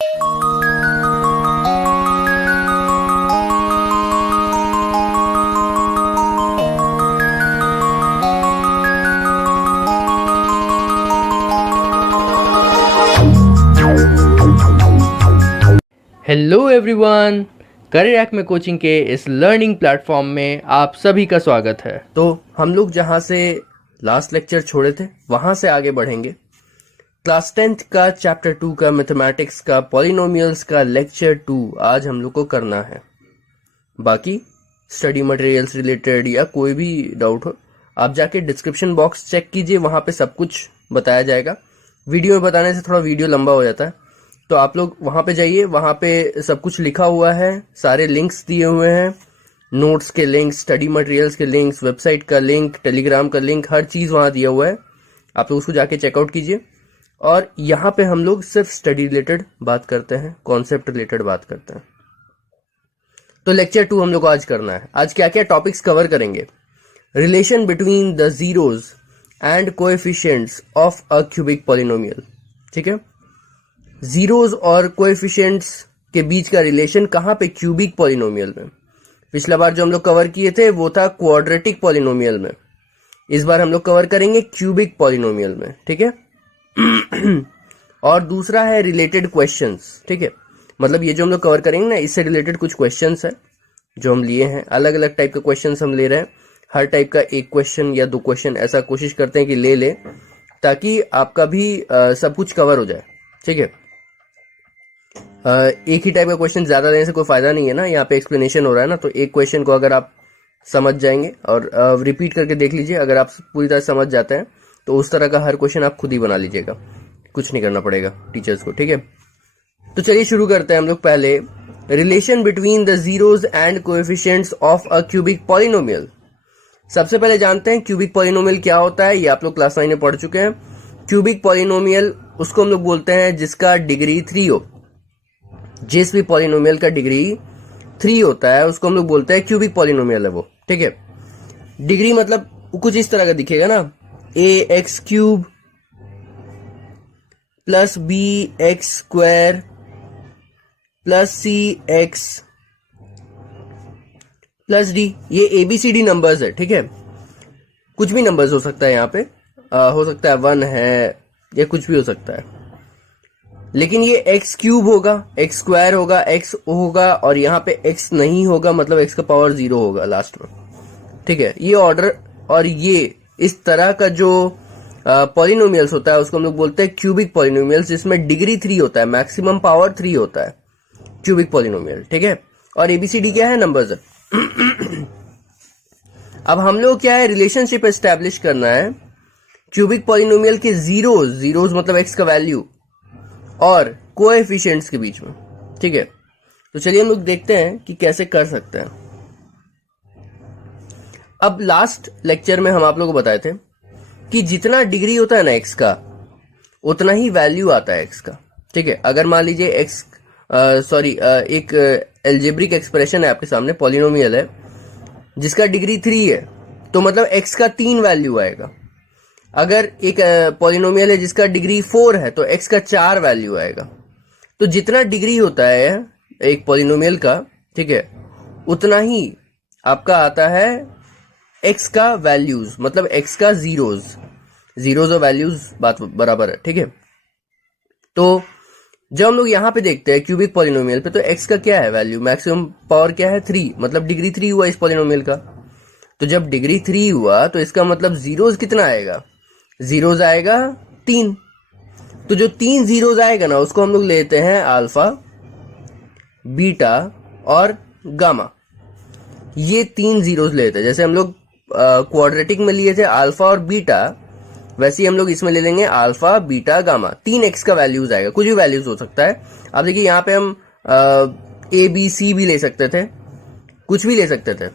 Hello everyone, career hack में coaching के इस लर्निंग प्लेटफॉर्म में आप सभी का स्वागत है। तो हम लोग जहां से लास्ट लेक्चर छोड़े थे वहां से आगे बढ़ेंगे। क्लास 10th का चैप्टर 2 का मैथमेटिक्स का पॉलिनोमियल्स का लेक्चर 2 आज हम लोग को करना है। बाकी स्टडी मटेरियल्स रिलेटेड या कोई भी डाउट हो आप जाके डिस्क्रिप्शन बॉक्स चेक कीजिए, वहां पे सब कुछ बताया जाएगा। वीडियो में बताने से थोड़ा वीडियो लंबा हो जाता है, तो आप लोग वहां पे जाइए, वहां पे सब कुछ लिखा हुआ है, सारे लिंक्स दिए हुए हैं, नोट्स के लिंक, स्टडी मटेरियल्स के लिंक्स, वेबसाइट का लिंक, टेलीग्राम का लिंक, हर चीज वहां दिया हुआ है। आप लोग उसको जाके चेकआउट कीजिए। और यहाँ पे हम लोग सिर्फ स्टडी रिलेटेड बात करते हैं, कॉन्सेप्ट रिलेटेड बात करते हैं। तो लेक्चर 2 हम लोग को आज करना है। आज क्या क्या टॉपिक्स कवर करेंगे? Relation between the zeros and coefficients of a cubic polynomial. ठीक है, जीरोज और कोएफिशिएंट्स के बीच का रिलेशन कहां पे? क्यूबिक पॉलिनोमियल में। पिछला बार जो हम लोग कवर किए थे वो था क्वाड्रेटिक पॉलिनोमियल में, इस बार हम लोग कवर करेंगे क्यूबिक पॉलिनोमियल में। ठीक है और दूसरा है रिलेटेड क्वेश्चंस। ठीक है, मतलब ये जो हम लोग कवर करेंगे ना, इससे रिलेटेड कुछ क्वेश्चंस है जो हम लिए हैं। अलग अलग टाइप के क्वेश्चंस हम ले रहे हैं, हर टाइप का एक क्वेश्चन या 2 क्वेश्चन ऐसा कोशिश करते हैं कि ले ताकि आपका भी सब कुछ कवर हो जाए। ठीक है, एक ही टाइप का क्वेश्चन ज्यादा देने से कोई फायदा नहीं है ना। यहाँ पे एक्सप्लेनेशन हो रहा है ना, तो एक क्वेश्चन को अगर आप समझ जाएंगे और रिपीट करके देख लीजिए, अगर आप पूरी तरह समझ जाते हैं तो उस तरह का हर क्वेश्चन आप खुद ही बना लीजिएगा, कुछ नहीं करना पड़ेगा टीचर्स को। ठीक है, तो चलिए शुरू करते हैं हम लोग। पहले relation between the zeros and coefficients of a cubic polynomial. सबसे पहले जानते हैं क्यूबिक पॉलिनोमियल क्या होता है। ये आप लोग क्लास 9 में पढ़ चुके हैं। क्यूबिक पॉलिनोमियल उसको हम लोग बोलते हैं जिसका डिग्री 3 हो। जिस भी पॉलिनोमियल का डिग्री 3 होता है उसको हम लोग बोलते हैं क्यूबिक पॉलिनोमियल है वो। ठीक है, डिग्री मतलब कुछ इस तरह का दिखेगा ना, ax cube plus bx square plus cx plus d, ये ABCD नंबर्स है। ठीक है, कुछ भी नंबर्स हो सकता है यहाँ पे, हो सकता है 1 है या कुछ भी हो सकता है, लेकिन ये x क्यूब होगा, x स्क्वायर होगा, x होगा और यहाँ पे x नहीं होगा, मतलब x का पावर 0 होगा लास्ट में। ठीक है, ये ऑर्डर और ये इस तरह का जो पॉलिनोमियल्स होता है उसको हम लोग बोलते हैं क्यूबिक पॉलिनोमियल्स, जिसमें डिग्री 3 होता है, मैक्सिमम पावर 3 होता है क्यूबिक पॉलिनोमियल। ठीक है, और एबीसीडी क्या है? नंबर्स है। अब हम लोग क्या है, रिलेशनशिप एस्टेब्लिश करना है क्यूबिक पॉलिनोमियल के जीरोज मतलब x का वैल्यू और कोएफिशिएंट्स के बीच में। ठीक है, तो चलिए हम लोग देखते हैं कि कैसे कर सकते हैं। अब लास्ट लेक्चर में हम आप लोगों को बताए थे कि जितना डिग्री होता है ना x का, उतना ही वैल्यू आता है x का। ठीक है, अगर मान लीजिए एक एल्जेब्रिक एक्सप्रेशन है आपके सामने, पॉलिनोमियल है जिसका डिग्री 3 है, तो मतलब x का 3 वैल्यू आएगा। अगर एक पॉलिनोमियल है जिसका डिग्री 4 है तो x का 4 वैल्यू आएगा। तो जितना डिग्री होता है एक पॉलिनोमियल का, ठीक है, उतना ही आपका आता है x का वैल्यूज, मतलब x का जीरोज और वैल्यूज बात बराबर है। ठीक है, तो जब हम लोग यहाँ पे देखते हैं क्यूबिक पॉलिनोमियल पे, तो x का क्या है वैल्यू? मैक्सिमम पावर क्या है? 3, मतलब डिग्री 3 हुआ इस पॉलिनोमियल का। तो जब डिग्री 3 हुआ तो इसका मतलब जीरोज कितना आएगा? जीरोज आएगा 3। तो जो 3 जीरोज आएगा ना, उसको हम लोग लेते हैं अल्फा, बीटा और गामा। ये 3 जीरोज लेते हैं। जैसे हम लोग क्वाड्रेटिक में लिए थे अल्फा और बीटा, वैसे ही हम लोग इसमें ले लेंगे अल्फा, बीटा, गामा। 3 x का वैल्यूज आएगा, कुछ भी वैल्यूज हो सकता है। अब देखिए यहाँ पे हम ए बी सी भी ले सकते थे, कुछ भी ले सकते थे,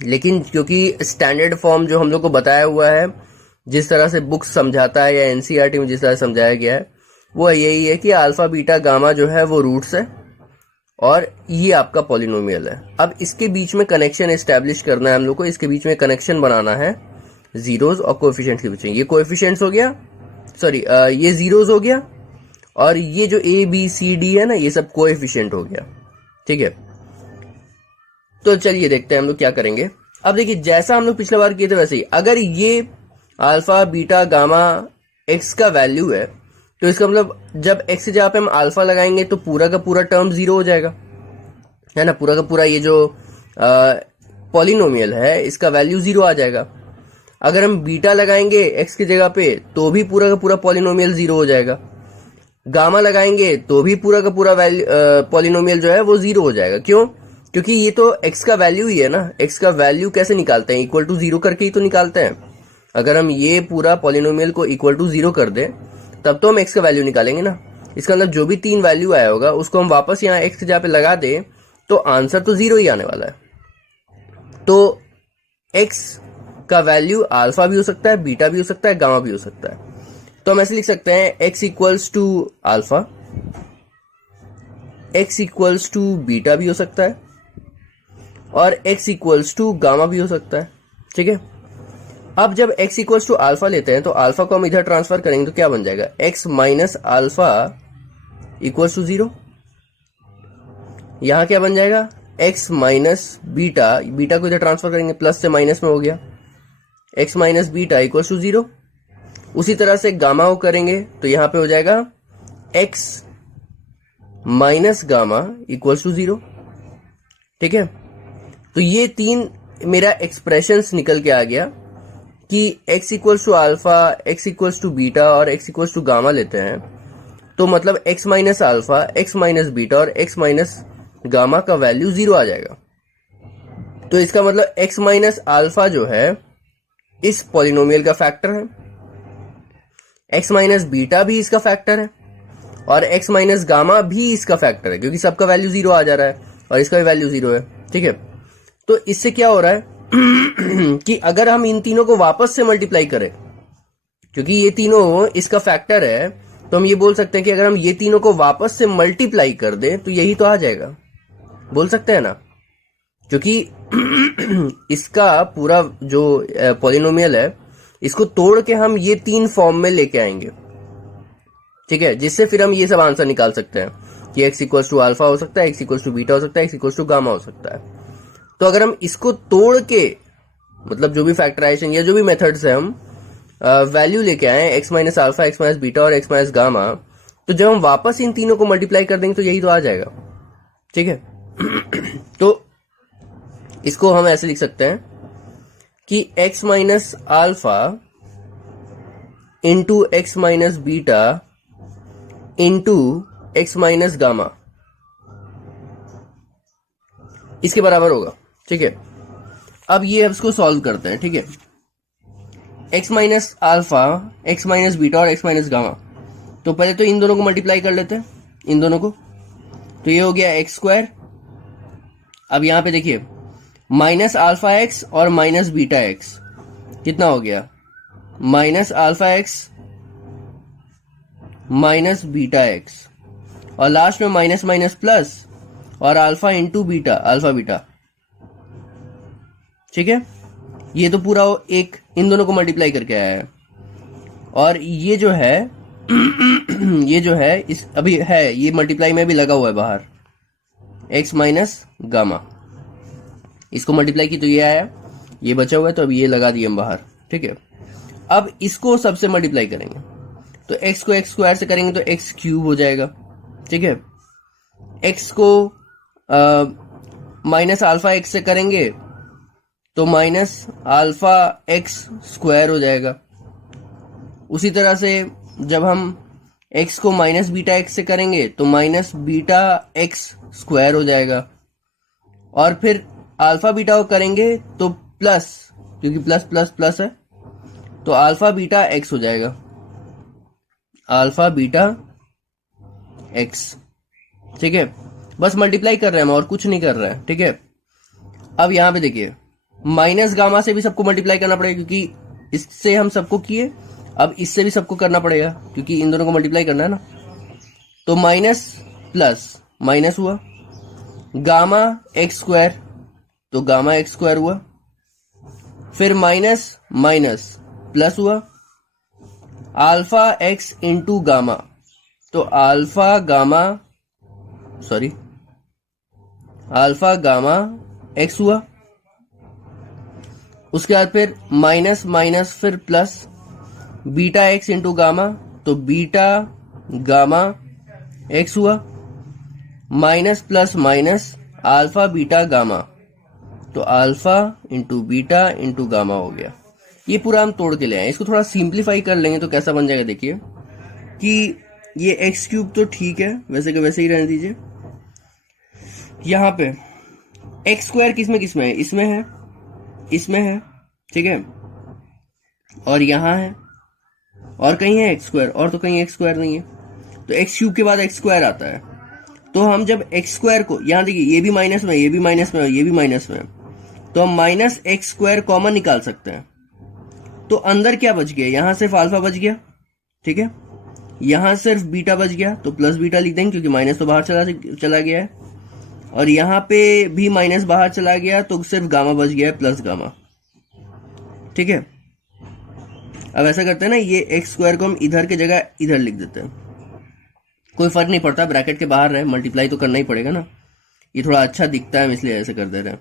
लेकिन क्योंकि स्टैंडर्ड फॉर्म जो हम लोग को बताया हुआ है, जिस तरह से बुक्स समझाता है या एनसीईआरटी में जिस तरह से समझाया गया है, वो यही है कि अल्फा, बीटा, गामा जो है वो रूट्स है और ये आपका पॉलिनोमियल है। अब इसके बीच में कनेक्शन एस्टेब्लिश करना है हम लोग को, इसके बीच में कनेक्शन बनाना है जीरोज और कोएफिशिएंट्स के बीच में। ये कोएफिशिएंट्स हो गया, सॉरी ये जीरोज हो गया और ये जो ए बी सी डी है ना, ये सब कोएफिशिएंट हो गया, ठीक है। तो चलिए देखते हैं हम लोग क्या करेंगे। अब देखिए जैसा हम लोग पिछले बार किए थे वैसे ही, अगर ये अल्फा बीटा गामा एक्स का वैल्यू है तो इसका मतलब जब एक्स की जगह पे हम अल्फा लगाएंगे तो पूरा का पूरा टर्म जीरो हो जाएगा, है ना। पूरा का पूरा ये जो पॉलिनोमियल है इसका वैल्यू जीरो आ जाएगा। अगर हम बीटा लगाएंगे एक्स की जगह पे तो भी पूरा का पूरा पॉलिनोमियल जीरो हो जाएगा। गामा लगाएंगे तो भी पूरा का पूरा वैल्यू पॉलिनोमियल जो है वो जीरो हो जाएगा। क्यों? क्योंकि ये तो एक्स का वैल्यू ही है ना। एक्स का वैल्यू कैसे निकालते हैं? इक्वल टू जीरो करके ही तो निकालते हैं। अगर हम ये पूरा पॉलिनोमियल को इक्वल टू जीरो कर दें तब तो हम एक्स का वैल्यू निकालेंगे ना। इसका मतलब जो भी 3 वैल्यू आया होगा उसको हम वापस यहाँ एक्स की जगह पे लगा दें तो आंसर तो जीरो ही आने वाला है। तो एक्स का वैल्यू अल्फा भी हो सकता है, बीटा भी हो सकता है, गामा भी हो सकता है। तो हम ऐसे लिख सकते हैं x equals to alpha, x equals to beta भी हो सकता है और एक्स इक्वल्स टू गामा भी हो सकता है, ठीक है। अब जब x इक्वल्स टू अल्फा लेते हैं तो अल्फा को हम इधर ट्रांसफर करेंगे तो क्या बन जाएगा? x minus alpha equals to zero. यहां क्या बन जाएगा? x माइनस बीटा, बीटा को इधर ट्रांसफर करेंगे प्लस से माइनस में हो गया, x minus beta equals to zero. उसी तरह से गामा को करेंगे तो यहां पे हो जाएगा x minus gamma equals to zero, ठीक है। तो ये 3 मेरा एक्सप्रेशंस निकल के आ गया कि x equals to alpha, x equals to beta और x इक्वल्स टू गामा लेते हैं तो मतलब x minus alpha, x minus beta और x माइनस गामा का वैल्यू जीरो आ जाएगा। तो इसका मतलब x माइनस अल्फा जो है इस पॉलिनोमियल का फैक्टर है, x माइनस बीटा भी इसका फैक्टर है और x माइनस गामा भी इसका फैक्टर है, क्योंकि सबका वैल्यू जीरो आ जा रहा है और इसका भी वैल्यू जीरो है, ठीक है। तो इससे क्या हो रहा है कि अगर हम इन तीनों को वापस से मल्टीप्लाई करें, क्योंकि ये तीनों इसका फैक्टर है, तो हम ये बोल सकते हैं कि अगर हम ये तीनों को वापस से मल्टीप्लाई कर दें तो यही तो आ जाएगा, बोल सकते हैं ना। क्योंकि इसका पूरा जो पॉलिनोमियल है इसको तोड़ के हम ये 3 फॉर्म में लेके आएंगे, ठीक है, जिससे फिर हम ये सब आंसर निकाल सकते हैं कि x इक्वल्स टू अल्फा हो सकता है, x इक्वल्स टू बीटा हो सकता है, x इक्वल्स टू गामा हो सकता है। तो अगर हम इसको तोड़ के, मतलब जो भी फैक्टराइजेशन या जो भी मेथड से हम वैल्यू लेके आए x minus alpha, x minus beta और x माइनस गामा, तो जब हम वापस इन तीनों को मल्टीप्लाई कर देंगे तो यही तो आ जाएगा, ठीक है। तो इसको हम ऐसे लिख सकते हैं कि x minus alpha into x minus beta into x minus gamma इसके बराबर होगा, ठीक है। अब ये इसको सॉल्व करते हैं, ठीक है। x minus alpha, x minus beta और x माइनस गामा, तो पहले तो इन दोनों को मल्टीप्लाई कर लेते हैं, इन दोनों को, तो ये हो गया एक्स स्क्वायर। अब यहां पे देखिए माइनस अल्फा एक्स और माइनस बीटा एक्स कितना हो गया? Minus alpha x minus beta x और लास्ट में माइनस माइनस प्लस और alpha into beta, alpha beta, ठीक है। ये तो पूरा एक इन दोनों को मल्टीप्लाई करके आया है और ये जो है ये जो है इस अभी है ये मल्टीप्लाई में भी लगा हुआ है बाहर, x माइनस गामा, इसको मल्टीप्लाई की तो ये आया, ये बचा हुआ है तो अभी ये लगा दिए हम बाहर, ठीक है। अब इसको सबसे मल्टीप्लाई करेंगे तो x को x स्क्वायर से करेंगे तो x क्यूब हो जाएगा, ठीक है। x को माइनस अल्फा एक्स से करेंगे तो माइनस अल्फा एक्स स्क्वायर हो जाएगा। उसी तरह से जब हम x को माइनस बीटा एक्स से करेंगे तो माइनस बीटा एक्स स्क्वायर हो जाएगा और फिर अल्फा बीटा को करेंगे तो प्लस, क्योंकि प्लस प्लस प्लस है तो अल्फा बीटा एक्स हो जाएगा, अल्फा बीटा एक्स, ठीक है। बस मल्टीप्लाई कर रहे हैं हम और कुछ नहीं कर रहे हैं, ठीक है। अब यहां पे देखिए माइनस गामा से भी सबको मल्टीप्लाई करना पड़ेगा क्योंकि इससे हम सबको किए, अब इससे भी सबको करना पड़ेगा क्योंकि इन दोनों को मल्टीप्लाई करना है ना। तो माइनस प्लस माइनस हुआ, गामा एक्स स्क्वायर तो गामा एक्स स्क्वायर हुआ, फिर माइनस माइनस प्लस हुआ, अल्फा एक्स इंटू गामा तो अल्फा गामा एक्स हुआ। उसके बाद फिर माइनस माइनस फिर plus beta x into gamma, तो बीटा गामा एक्स हुआ। Minus plus minus alpha beta gamma, तो alpha into beta into gamma हो गया। ये पूरा हम तोड़ के ले आए। इसको थोड़ा सिंप्लीफाई कर लेंगे तो कैसा बन जाएगा, देखिए कि ये एक्स क्यूब तो ठीक है, वैसे के वैसे ही रहने दीजिए। यहाँ पे एक्स स्क्वायर किसमें किसमें है, इसमें है, ठीक है, और यहाँ है, और कहीं है एक्स स्क्वायर, और तो कहीं एक्स स्क्वायर नहीं है। तो एक्स क्यूब के बाद एक्स स्क्वायर आता है। तो हम जब एक्स स्क्वायर को, यहाँ देखिए ये भी माइनस में, ये भी माइनस में, ये भी माइनस में, तो हम माइनस एक्स स्क्वायर कॉमन निकाल सकते हैं। तो अंदर क्या बच गया, यहां सिर्फ अल्फा बच गया, ठीक है, यहां सिर्फ बीटा बच गया, तो प्लस बीटा लिख देंगे क्योंकि माइनस तो बाहर चला गया है, और यहां पे भी माइनस बाहर चला गया, तो सिर्फ गामा बच गया है, प्लस गामा, ठीक है। अब ऐसा करते हैं ना, ये एक्स स्क्वायर को हम इधर की जगह इधर लिख देते हैं, कोई फर्क नहीं पड़ता, ब्रैकेट के बाहर रहे, मल्टीप्लाई तो करना ही पड़ेगा ना, ये थोड़ा अच्छा दिखता है इसलिए ऐसे कर दे रहे हैं।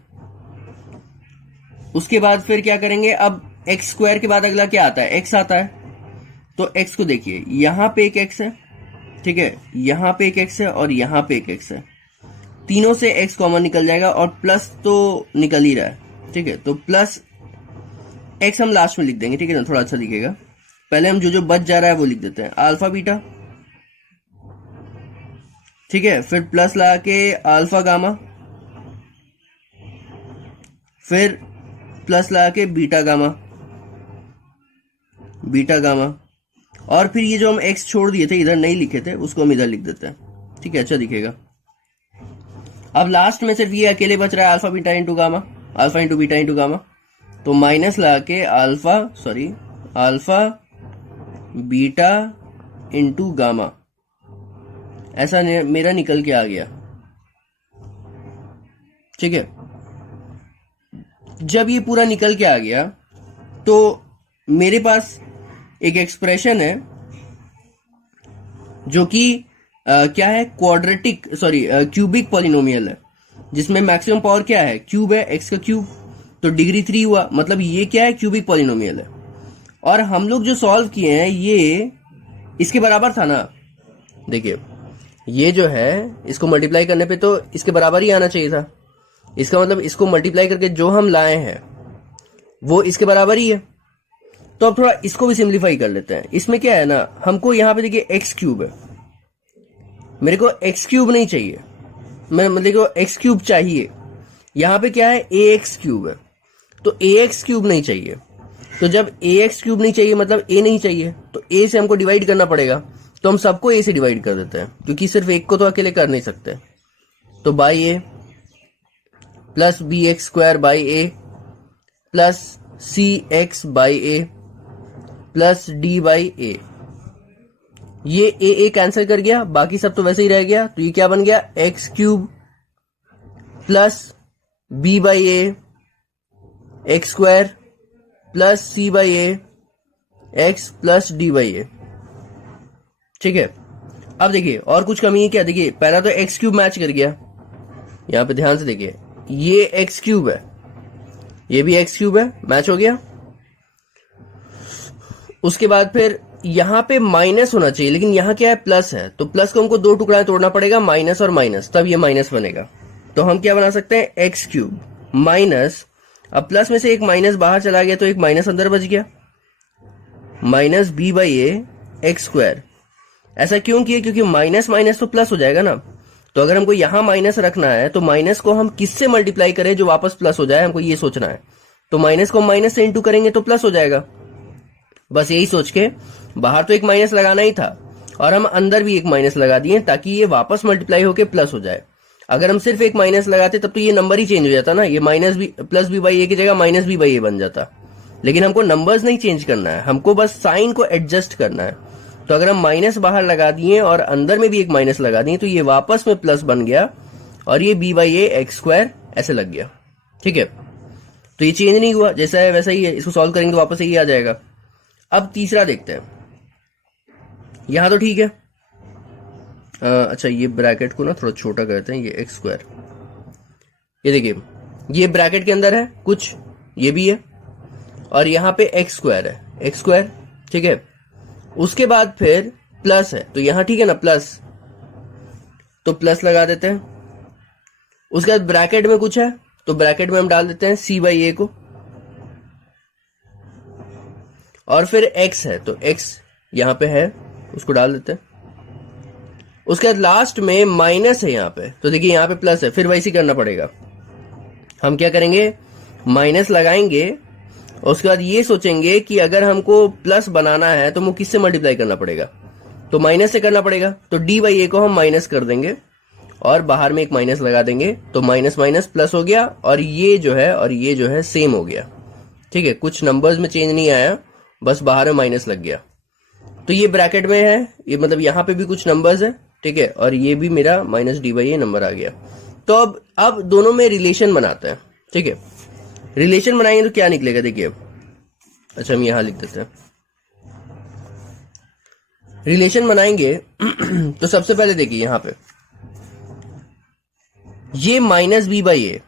उसके बाद फिर क्या करेंगे, अब एक्स स्क्वायर के बाद अगला क्या आता है, एक्स आता है। तो एक्स को देखिए, यहां पे एक एक्स है, ठीक है, यहां पे एक एक्स है, और यहां पे एक एक्स है, तीनों से एक्स कॉमन निकल जाएगा, और प्लस तो निकल ही रहा है, ठीक है। तो प्लस एक्स हम लास्ट में लिख देंगे, ठीक है ना, थोड़ा अच्छा दिखेगा। पहले हम जो बच जा रहा है वो लिख देते हैं, अल्फा बीटा, ठीक है, फिर प्लस लगा के अल्फा गामा, फिर प्लस लगा के बीटा गामा, और फिर ये जो हम एक्स छोड़ दिए थे, इधर नहीं लिखे थे, उसको हम इधर लिख देते हैं, ठीक है, अच्छा दिखेगा। अब लास्ट में सिर्फ ये अकेले बच रहा है, alpha beta into gamma, alpha into beta into gamma, तो माइनस लगा के अल्फा बीटा इंटू गामा, ऐसा मेरा निकल के आ गया, ठीक है। जब ये पूरा निकल के आ गया तो मेरे पास एक एक्सप्रेशन है जो कि क्या है, क्यूबिक पॉलिनोमियल है, जिसमें मैक्सिमम पावर क्या है, क्यूब है, एक्स का क्यूब, तो डिग्री 3 हुआ, मतलब ये क्या है, क्यूबिक पॉलिनोमियल है। और हम लोग जो सॉल्व किए हैं ये इसके बराबर था ना, देखिए ये जो है इसको मल्टीप्लाई करने पे तो इसके बराबर ही आना चाहिए था, इसका मतलब इसको मल्टीप्लाई करके जो हम लाए हैं वो इसके बराबर ही है। तो अब थोड़ा इसको भी सिंप्लीफाई कर लेते हैं। इसमें क्या है ना, हमको यहां पे देखिए एक्स क्यूब है, मेरे को एक्स क्यूब नहीं चाहिए, मेरे को एक्स क्यूब चाहिए। यहां पे क्या है, ए एक्स क्यूब है, तो ए एक्स क्यूब नहीं चाहिए। तो जब ए एक्स क्यूब नहीं चाहिए मतलब ए नहीं चाहिए, तो ए से हमको डिवाइड करना पड़ेगा, तो हम सबको ए से डिवाइड कर देते हैं, क्योंकि सिर्फ एक को तो अकेले कर नहीं सकते। तो by a plus b x square by a plus c x by a plus d by a, ये ए कैंसिल कर गया, बाकी सब तो वैसे ही रह गया। तो ये क्या बन गया, x cube plus b by a x square plus c by a x plus d by a, ठीक है। अब देखिए और कुछ कमी है क्या, देखिए पहला तो एक्स क्यूब मैच कर गया, यहां पे ध्यान से देखिए, ये एक्स क्यूब है, ये भी एक्स क्यूब है, मैच हो गया। उसके बाद फिर यहां पे माइनस होना चाहिए, लेकिन यहां क्या है, प्लस है, तो प्लस को हमको दो टुकड़ा तोड़ना पड़ेगा, माइनस और माइनस, तब ये माइनस बनेगा। तो हम क्या बना सकते हैं, एक्स क्यूब माइनस, अब प्लस में से एक माइनस बाहर चला गया तो एक माइनस अंदर बच गया, minus b by a x square. ऐसा क्यों किया, क्योंकि माइनस माइनस तो प्लस हो जाएगा ना, तो अगर हमको यहां माइनस रखना है तो माइनस को हम किससे मल्टीप्लाई करें जो वापस प्लस हो जाए, हमको ये सोचना है। तो माइनस को माइनस से इंटू करेंगे तो प्लस हो जाएगा, बस यही सोच के बाहर तो एक माइनस लगाना ही था और हम अंदर भी एक माइनस लगा दिए ताकि ये वापस मल्टीप्लाई होके प्लस हो जाए। अगर हम सिर्फ एक माइनस लगाते तब तो ये नंबर ही चेंज हो जाता ना, ये माइनस भी प्लस बी बाई ए की जगह माइनस बी बाई ए बन जाता। लेकिन हमको नंबर्स नहीं चेंज करना है, हमको बस साइन को एडजस्ट करना है। तो अगर हम माइनस बाहर लगा दिए और अंदर में भी एक माइनस लगा दिए तो ये वापस में प्लस बन गया और ये b by a x square ऐसे लग गया, ठीक है। तो ये चेंज नहीं हुआ, जैसा है वैसा ही है, इसको सॉल्व करेंगे तो वापस यही आ जाएगा। अब तीसरा देखते हैं, यहां तो ठीक है, अच्छा ये ब्रैकेट को ना थोड़ा छोटा करते हैं, ये एक्स स्क्वायर, ये देखिए ये ब्रैकेट के अंदर है कुछ, ये भी है, और यहाँ पे एक्स स्क्वायर है, एक्स स्क्वायर, ठीक है। उसके बाद फिर प्लस है, तो यहाँ ठीक है ना प्लस, तो प्लस लगा देते हैं। उसके बाद ब्रैकेट में कुछ है, तो ब्रैकेट में हम डाल देते हैं सी बाई ए को, और फिर x है तो x यहां पे है, उसको डाल देते हैं। उसके बाद लास्ट में माइनस है यहां पे, तो देखिए यहां पे प्लस है, फिर वैसे ही करना पड़ेगा। हम क्या करेंगे, माइनस लगाएंगे, और उसके बाद ये सोचेंगे कि अगर हमको प्लस बनाना है तो वो किससे मल्टीप्लाई करना पड़ेगा, तो माइनस से करना पड़ेगा। तो डी बाई ए को हम माइनस कर देंगे और बाहर में एक माइनस लगा देंगे, तो माइनस माइनस प्लस हो गया, और ये जो है सेम हो गया, ठीक है। कुछ नंबर्स में चेंज नहीं आया, बस बाहर में माइनस लग गया। तो ये ब्रैकेट में है, ये मतलब यहां पे भी कुछ नंबर्स है, ठीक है, और ये भी मेरा minus d by a number आ गया। तो अब दोनों में रिलेशन बनाते हैं, ठीक है। रिलेशन बनाएंगे तो क्या निकलेगा, देखिए, अच्छा हम यहां लिख देते हैं। रिलेशन बनाएंगे तो सबसे पहले देखिए यहां पे ये माइनस बी बाई ए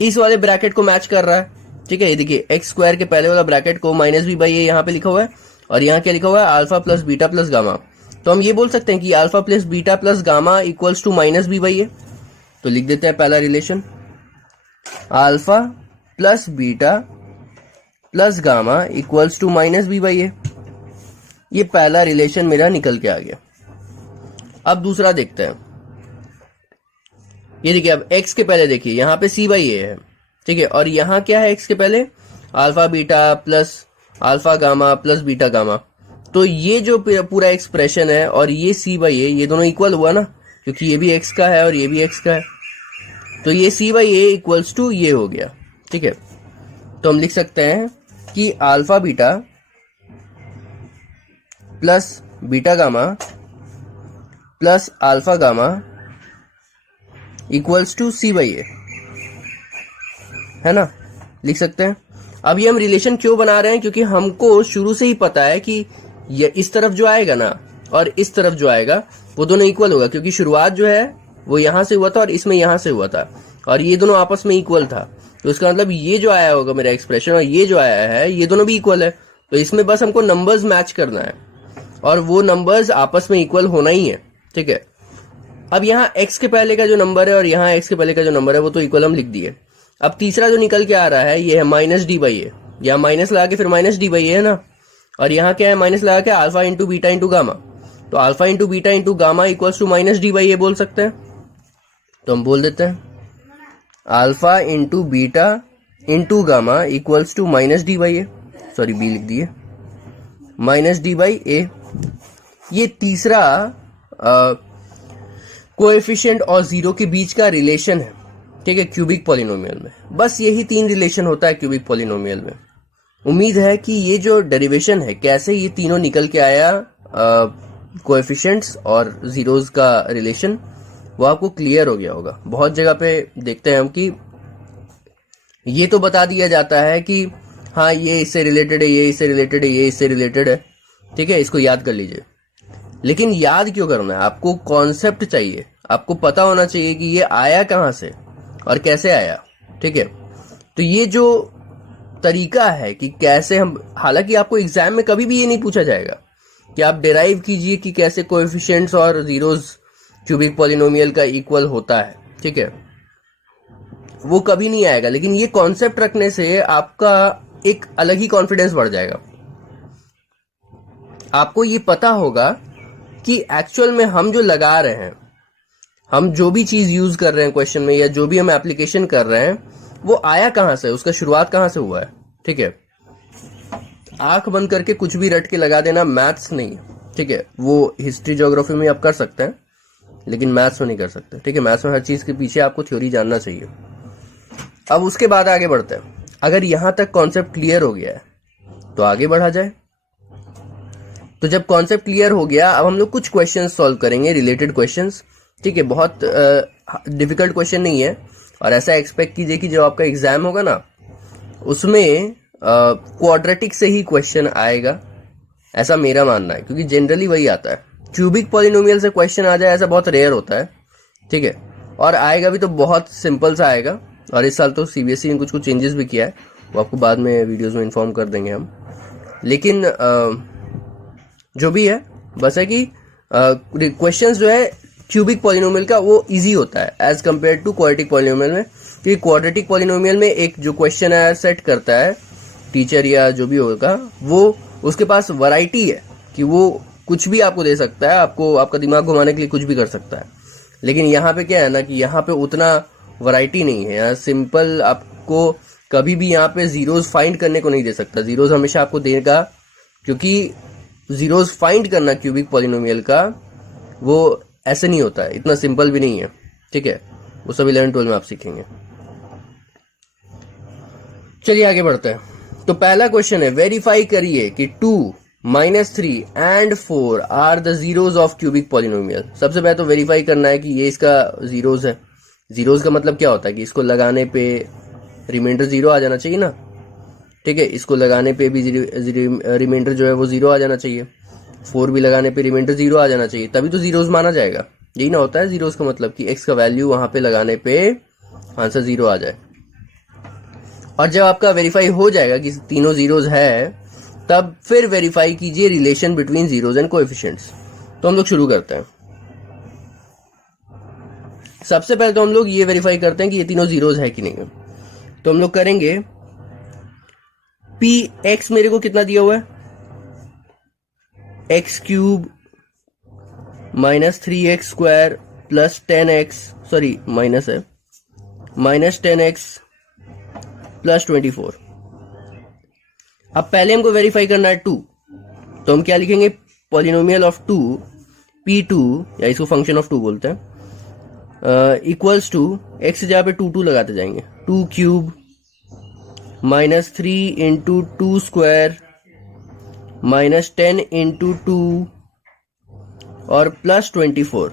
इस वाले ब्रैकेट को मैच कर रहा है, ठीक है। ये देखिए एक्स स्क्वायर के पहले वाला ब्रैकेट को माइनस बी बाई ए यहाँ पे लिखा हुआ है, और यहाँ क्या लिखा हुआ है, alpha plus beta plus gamma. तो हम ये बोल सकते हैं कि alpha plus beta plus gamma equals to minus b by a. तो लिख देते हैं पहला relation, alpha plus beta plus gamma equals to minus b by a. ये पहला रिलेशन मेरा निकल के आ गया। अब दूसरा देखते हैं, ये देखिए अब x के पहले देखिए यहाँ पे c बाई ए है, ठीक है, और यहाँ क्या है x के पहले, alpha beta plus alpha gamma plus beta gamma. तो ये जो पूरा एक्सप्रेशन है और ये c बाई ए, ये दोनों इक्वल हुआ ना, क्योंकि ये भी x का है और ये भी x का है, तो ये c by a equals to ये हो गया, ठीक है। तो हम लिख सकते हैं कि alpha beta plus beta gamma plus alpha gamma equals to c by a, है ना, लिख सकते हैं। अब ये हम रिलेशन क्यों बना रहे हैं, क्योंकि हमको शुरू से ही पता है कि ये इस तरफ जो आएगा ना और इस तरफ जो आएगा वो दोनों इक्वल होगा, क्योंकि शुरुआत जो है वो यहां से हुआ था और इसमें यहां से हुआ था, और ये दोनों आपस में इक्वल था। तो इसका मतलब ये जो आया होगा मेरा एक्सप्रेशन और ये जो आया है ये दोनों भी इक्वल है। तो इसमें बस हमको नंबर्स मैच करना है और वो नंबर्स आपस में इक्वल होना ही है, ठीक है। अब यहाँ x के पहले का जो नंबर है और यहाँ x के पहले का जो नंबर है वो तो इक्वल हम लिख दिए। अब तीसरा जो निकल के आ रहा है ये है माइनस डी बाई ए, यहाँ माइनस लगा के फिर माइनस डी बाई ए है ना, और यहाँ क्या है माइनस लगा के alpha into beta into gamma. तो alpha into beta into gamma equals to minus d by a बोल सकते हैं। तो हम बोल देते हैं alpha into beta into gamma equals to minus d by a, sorry b लिख दिए, माइनस डी बाई ए। ये तीसरा कोएफिशिएंट और जीरो के बीच का रिलेशन है, ठीक है, क्यूबिक पॉलिनोमियल में। बस यही तीन रिलेशन होता है क्यूबिक पॉलिनोमियल में। उम्मीद है कि ये जो डेरिवेशन है कैसे ये तीनों निकल के आया कोएफिशिएंट्स और जीरोस का रिलेशन, वो आपको क्लियर हो गया होगा। बहुत जगह पे देखते हैं हम कि ये तो बता दिया जाता है कि हाँ ये इससे रिलेटेड है, ये इससे रिलेटेड है, ये इससे रिलेटेड है, ठीक है, इसको याद कर लीजिए। लेकिन याद क्यों करना है, आपको कॉन्सेप्ट चाहिए, आपको पता होना चाहिए कि ये आया कहाँ से और कैसे आया, ठीक है। तो ये जो तरीका है कि कैसे हम, हालांकि आपको एग्जाम में कभी भी ये नहीं पूछा जाएगा कि आप डिराइव कीजिए कि कैसे कोएफिशिएंट्स और जीरोस क्यूबिक पॉलिनोमियल का इक्वल होता है, ठीक है, वो कभी नहीं आएगा। लेकिन ये कॉन्सेप्ट रखने से आपका एक अलग ही कॉन्फिडेंस बढ़ जाएगा। आपको ये पता होगा कि एक्चुअल में हम जो लगा रहे हैं, हम जो भी चीज यूज कर रहे हैं क्वेश्चन में या जो भी हम एप्लीकेशन कर रहे हैं वो आया कहां से, उसका शुरुआत कहां से हुआ है, ठीक है। आंख बंद करके कुछ भी रट के लगा देना मैथ्स नहीं, ठीक है। वो हिस्ट्री ज्योग्राफी में आप कर सकते हैं लेकिन मैथ्स में नहीं कर सकते, ठीक है। मैथ्स में हर चीज के पीछे आपको थ्योरी जानना चाहिए। अब उसके बाद आगे बढ़ते हैं। अगर यहां तक कॉन्सेप्ट क्लियर हो गया है तो आगे बढ़ा जाए। तो जब कॉन्सेप्ट क्लियर हो गया, अब हम लोग कुछ क्वेश्चंस सॉल्व करेंगे, रिलेटेड क्वेश्चंस, ठीक है। बहुत डिफिकल्ट क्वेश्चन नहीं है, और ऐसा एक्सपेक्ट कीजिए कि जब आपका एग्जाम होगा ना उसमें क्वाड्रेटिक से ही क्वेश्चन आएगा, ऐसा मेरा मानना है, क्योंकि जनरली वही आता है, क्यूबिक पॉलिनोमियल से क्वेश्चन आ जाए ऐसा बहुत रेयर होता है, ठीक है। और आएगा भी तो बहुत सिंपल सा आएगा, और इस साल तो सीबीएसई ने कुछ कुछ चेंजेस भी किया है, वो आपको बाद में वीडियोस में इन्फॉर्म कर देंगे हम। लेकिन जो भी है बस है कि क्वेश्चंस जो है क्यूबिक पॉलिनोमियल का वो इजी होता है as compared to quadratic polynomial में, क्योंकि क्वाड्रेटिक पॉलिनोमियल में एक जो क्वेश्चन है सेट करता है टीचर या जो भी होगा, वो उसके पास वैरायटी है कि वो कुछ भी आपको दे सकता है, आपको आपका दिमाग घुमाने के लिए कुछ भी कर सकता है। लेकिन यहाँ पे क्या है ना कि यहाँ पे उतना वैरायटी नहीं है। यहाँ सिंपल आपको कभी भी यहाँ पे जीरोस फाइंड करने को नहीं दे सकता, जीरोस हमेशा आपको देगा, क्योंकि जीरोस फाइंड करना क्यूबिक पॉलिनोमियल का वो ऐसे नहीं होता है, इतना सिंपल भी नहीं है, ठीक है। वो सब 11-12 में आप सीखेंगे। चलिए आगे बढ़ते हैं। तो पहला क्वेश्चन है, वेरीफाई करिए कि 2, -3 and 4 are the zeros of cubic polynomial. सबसे पहले तो वेरीफाई करना है कि ये इसका जीरोस है। जीरोस का मतलब क्या होता है कि इसको लगाने पे रिमाइंडर 0 आ जाना चाहिए ना, ठीक है। इसको लगाने पे भी रिमाइंडर जो है वो 0 आ जाना चाहिए। 4 भी लगाने पे रिमाइंडर 0 आ जाना चाहिए, तभी तो जीरोस माना जाएगा। यही ना होता है जीरोस का मतलब कि x का वैल्यू वहां पे लगाने पे आंसर 0 आ जाए। और जब आपका वेरीफाई हो जाएगा कि तीनों जीरोस है, तब फिर वेरीफाई कीजिए relation between zeros and coefficients. तो हम लोग शुरू करते हैं। सबसे पहले तो हम लोग ये वेरीफाई करते हैं कि ये तीनों जीरोस है कि नहीं है। तो हम लोग करेंगे px मेरे को कितना दिया हुआ है, x³ -3x² plus 10x, sorry minus है, -10x प्लस 24। अब पहले हमको वेरीफाई करना है 2, तो हम क्या लिखेंगे, पॉलिनोमियल ऑफ 2 p2, या इसको फंक्शन ऑफ 2 बोलते हैं, इक्वल्स टू x से जगह पे 2 लगाते जाएंगे, 2³ -3 इंटू 2 स्क्वायर -10 इंटू 2 और प्लस 24।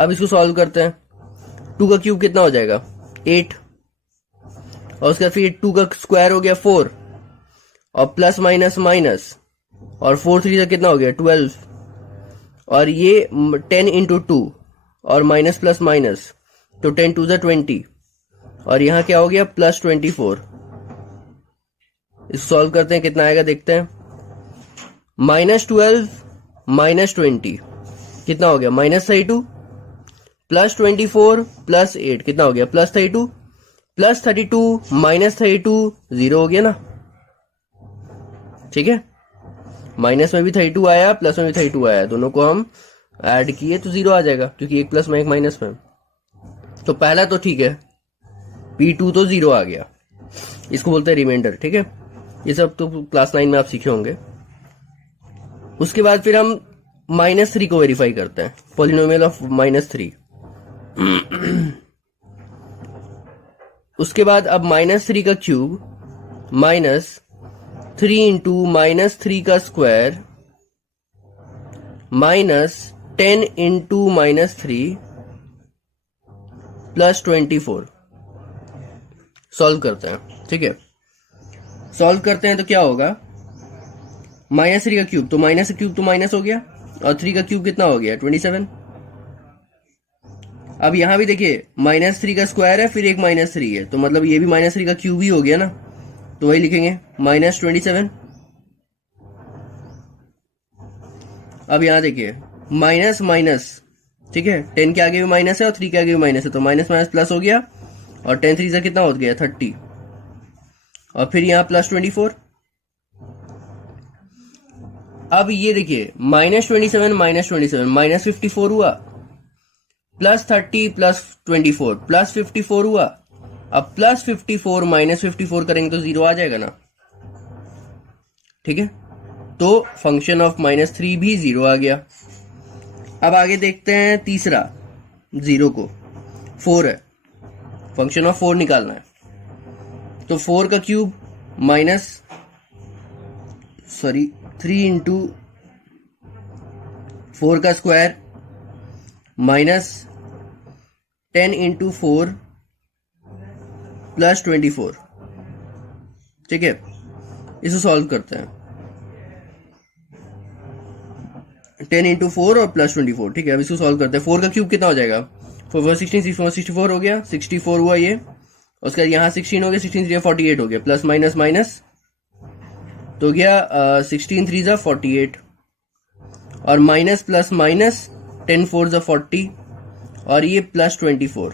अब इसको सॉल्व करते हैं। 2 का क्यूब कितना हो जाएगा, 8, और उसका फिर 2 का स्क्वायर हो गया 4, और प्लस माइनस माइनस, और 4 3 का कितना हो गया 12, और ये 10 इंटू 2 और माइनस प्लस माइनस, तो 10 2 20, और यहां क्या हो गया प्लस 24। इसको सॉल्व करते हैं, कितना आएगा देखते हैं। -12 -20 कितना हो गया, -32 प्लस 24 प्लस 8 कितना हो गया, +32 प्लस 32 -32 0 हो गया ना, ठीक है। माइनस में भी 32 आया, प्लस में भी 32 आया, दोनों को हम ऐड किए तो 0 आ जाएगा, क्योंकि एक प्लस में एक माइनस में। तो पहला तो ठीक है, p2 तो 0 आ गया, इसको बोलते हैं रिमाइंडर, ठीक है। ये सब तो क्लास 9 में आप सीखे होंगे। उसके बाद फिर हम -3 को वेरीफाई करते हैं, पॉलिनोमियल ऑफ -3। उसके बाद अब -3 का क्यूब -3 इंटू -3 का स्क्वायर -10 इंटू -3 प्लस 24 सॉल्व करते हैं, ठीक है। सॉल्व करते हैं तो क्या होगा, -3 का क्यूब तो माइनस का क्यूब तो माइनस हो गया, और 3 का क्यूब कितना हो गया 27। अब यहां भी देखिए -3 का स्क्वायर है, फिर एक -3 है, तो मतलब ये भी -3 का क्यूब ही हो गया ना, तो वही लिखेंगे -27। अब यहां देखिए माइनस माइनस, ठीक है, 10 के आगे भी माइनस है और 3 के आगे भी माइनस है, तो माइनस माइनस प्लस हो गया, और 10 3 से कितना हो गया 30, और फिर यहां प्लस 24। अब ये देखिए -27 -54 हुआ, प्लस 30 प्लस 24 प्लस 54 हुआ। अब प्लस 54 -54 करेंगे तो 0 आ जाएगा ना, ठीक है। तो फंक्शन ऑफ -3 भी 0 आ गया। अब आगे देखते हैं तीसरा 0 को, 4 है, फंक्शन ऑफ 4 निकालना है, तो 4 का क्यूब 3 इंटू 4 का स्क्वायर -10 इंटू 4 प्लस 24, ठीक है। इसे सॉल्व करते हैं। 10 इंटू 4 और प्लस 24। ठीक है, अब इसको सॉल्व करते हैं। 4 का क्यूब कितना हो जाएगा? 4 4 16, 6 4 64 हो गया, 64 हुआ ये। उसका यहाँ 16 हो गया, 16 3 48 हो गया, प्लस माइनस माइनस तो हो गया 16 3 जा 48 और माइनस प्लस माइनस 10 4 जा 40 और ये प्लस 24।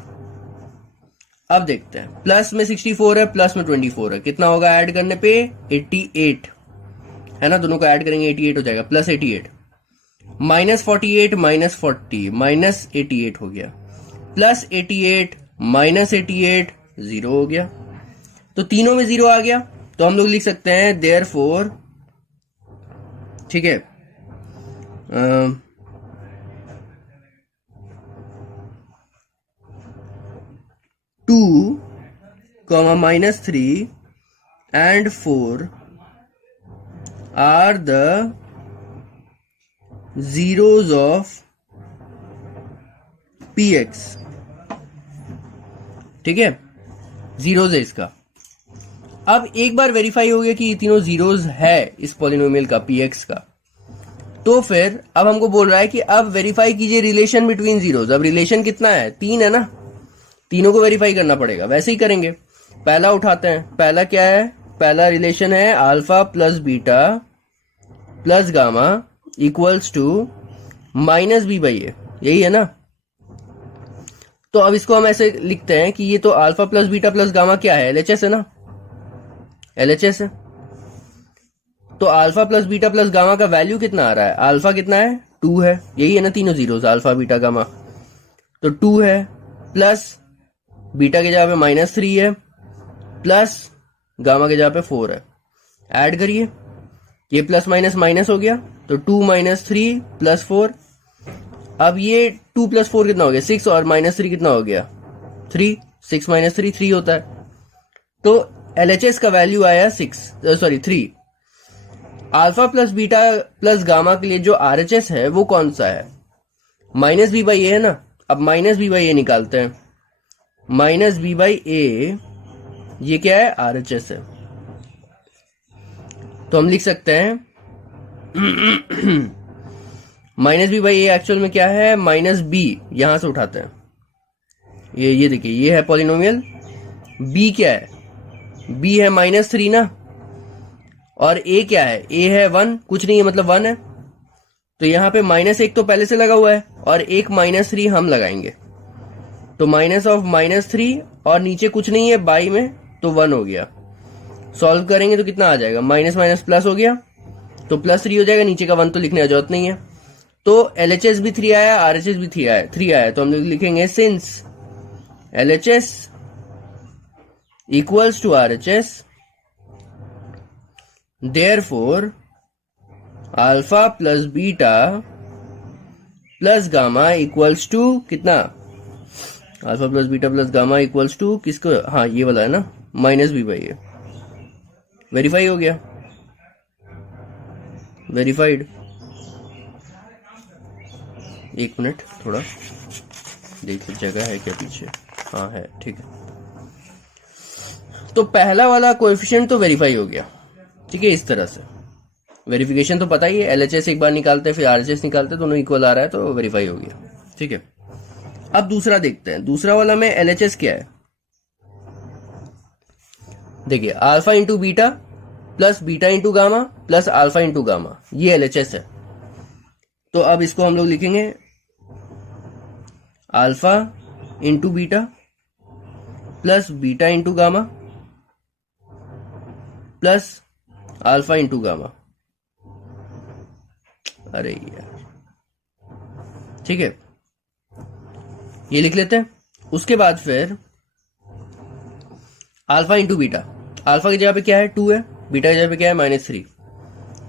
अब देखते हैं, प्लस में 64 है, प्लस में 24 है, कितना होगा ऐड करने पे? 88 है ना, दोनों को ऐड करेंगे 88 हो जाएगा, प्लस 88 माइनस 48 माइनस 40 माइनस 88 हो गया, प्लस 88 माइनस 88 जीरो हो गया। तो तीनों में जीरो आ गया, तो हम लोग लिख सकते हैं देयरफॉर, ठीक है, 2, -3 and 4 are the zeros of px। ठीक है, जीरोज है इसका। अब एक बार वेरीफाई हो गया कि ये तीनों जीरोज है इस पॉलिनोमियल का px का, तो फिर अब हमको बोल रहा है कि अब वेरीफाई कीजिए रिलेशन बिटवीन जीरोज। अब रिलेशन कितना है? 3 है ना, तीनों को वेरीफाई करना पड़ेगा। वैसे ही करेंगे, पहला उठाते हैं। पहला क्या है? पहला रिलेशन है alpha plus beta plus gamma equals to minus b by a, यही है ना। तो अब इसको हम ऐसे लिखते हैं कि ये तो alpha plus beta plus gamma क्या है? एलएचएस है ना, एलएचएस है। तो alpha plus beta plus gamma का वैल्यू कितना आ रहा है? अल्फा कितना है? 2 है, यही है ना, तीनों जीरोस अल्फा बीटा गामा, तो 2 है, प्लस बीटा के जगह पे -3 है, प्लस गामा के जगह पे 4 है। ऐड करिए, ये प्लस माइनस माइनस हो गया, तो 2 - 3 + 4। अब ये 2 + 4 कितना हो गया? 6 और -3 कितना हो गया? 3। 6 - 3 3 होता है। तो एलएचएस का वैल्यू आया 3। Alpha plus beta plus gamma के लिए जो आरएचएस है वो कौन सा है? -b/a है ना। अब -b/a निकालते हैं। -b/a ये क्या है? आरएचएस है। तो हम लिख सकते हैं -b/a एक्चुअल में क्या है? -b, यहां से उठाते हैं। ये देखिए, ये है पॉलिनोमियल। b क्या है? b है -3 ना, और a क्या है? a है 1, कुछ नहीं है मतलब 1 है। तो यहां पे -1 तो पहले से लगा हुआ है और एक -3 हम लगाएंगे, तो -3 और नीचे कुछ नहीं है बाई में, तो 1 हो गया। सॉल्व करेंगे तो कितना आ जाएगा? माइनस माइनस प्लस हो गया, तो +3 हो जाएगा। नीचे का 1 तो लिखने की जरूरत नहीं है। तो LHS भी 3 आया, RHS भी 3 आया, तो हम लोग लिखेंगे since LHS equals to RHS, therefore alpha plus beta plus gamma equals to कितना? Alpha plus beta plus gamma equals to किसको? हाँ, ये वाला है ना, -b/a। वेरीफाई हो गया, वेरीफाइड। एक मिनट, थोड़ा देखो जगह है क्या पीछे। हाँ है, ठीक है। तो पहला वाला कोएफिशिएंट तो वेरीफाई हो गया, ठीक है। इस तरह से वेरिफिकेशन तो पता ही है, LHS एक बार निकालते हैं फिर RHS निकालते हैं, दोनों इक्वल आ रहा है तो वेरीफाई हो गया, ठीक है। अब दूसरा देखते हैं। दूसरा वाला में LHS क्या है? देखिए, alpha into beta plus beta into gamma plus alpha into gamma, ये LHS है। तो अब इसको हम लोग लिखेंगे alpha into beta plus beta into gamma plus alpha into gamma. अरे यार, ठीक है, ये लिख लेते हैं। उसके बाद फिर अल्फा इंटू बीटा, अल्फा की जगह पे क्या है? 2 है, बीटा की जगह पे क्या है? -3,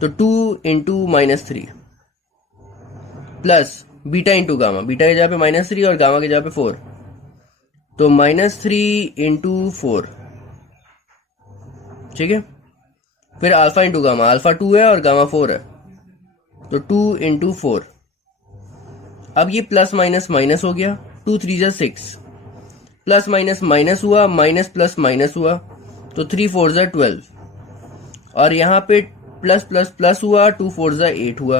तो 2 into -3 plus beta into gamma, beta की जगह पे -3 और गामा की जगह पे 4, तो -3 इंटू 4, ठीक है। फिर अल्फा इंटू गामा, अल्फा 2 है और गामा 4 है, तो 2 इंटू 4। अब ये प्लस माइनस माइनस हो गया, 2 3 जा 6, प्लस माइनस माइनस हुआ, माइनस प्लस माइनस हुआ, तो 3 4 जा 12, और यहाँ पे प्लस प्लस प्लस हुआ, 2 4 जा 8 हुआ।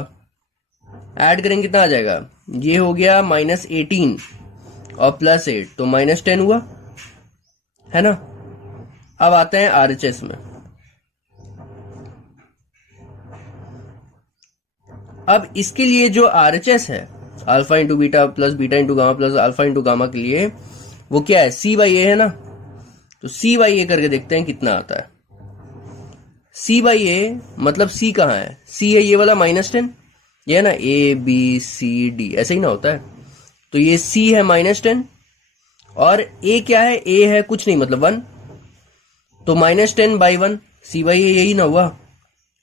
ऐड करेंगे कितना आ जाएगा, ये हो गया -18 और +8 तो -10 हुआ, है ना। अब आते हैं आरएचएस में। अब इसके लिए जो आरएचएस है alpha into beta plus beta into gamma plus alpha into gamma के लिए वो क्या है, C/A है ना। तो C/A करके देखते हैं कितना आता है। C/A मतलब C कहाँ है, C है ये वाला -10, ये है ना ABCD ऐसे ही ना होता है। तो ये C है -10 और A क्या है, A है कुछ नहीं मतलब 1, तो -10/1 C/A यही ना हुआ,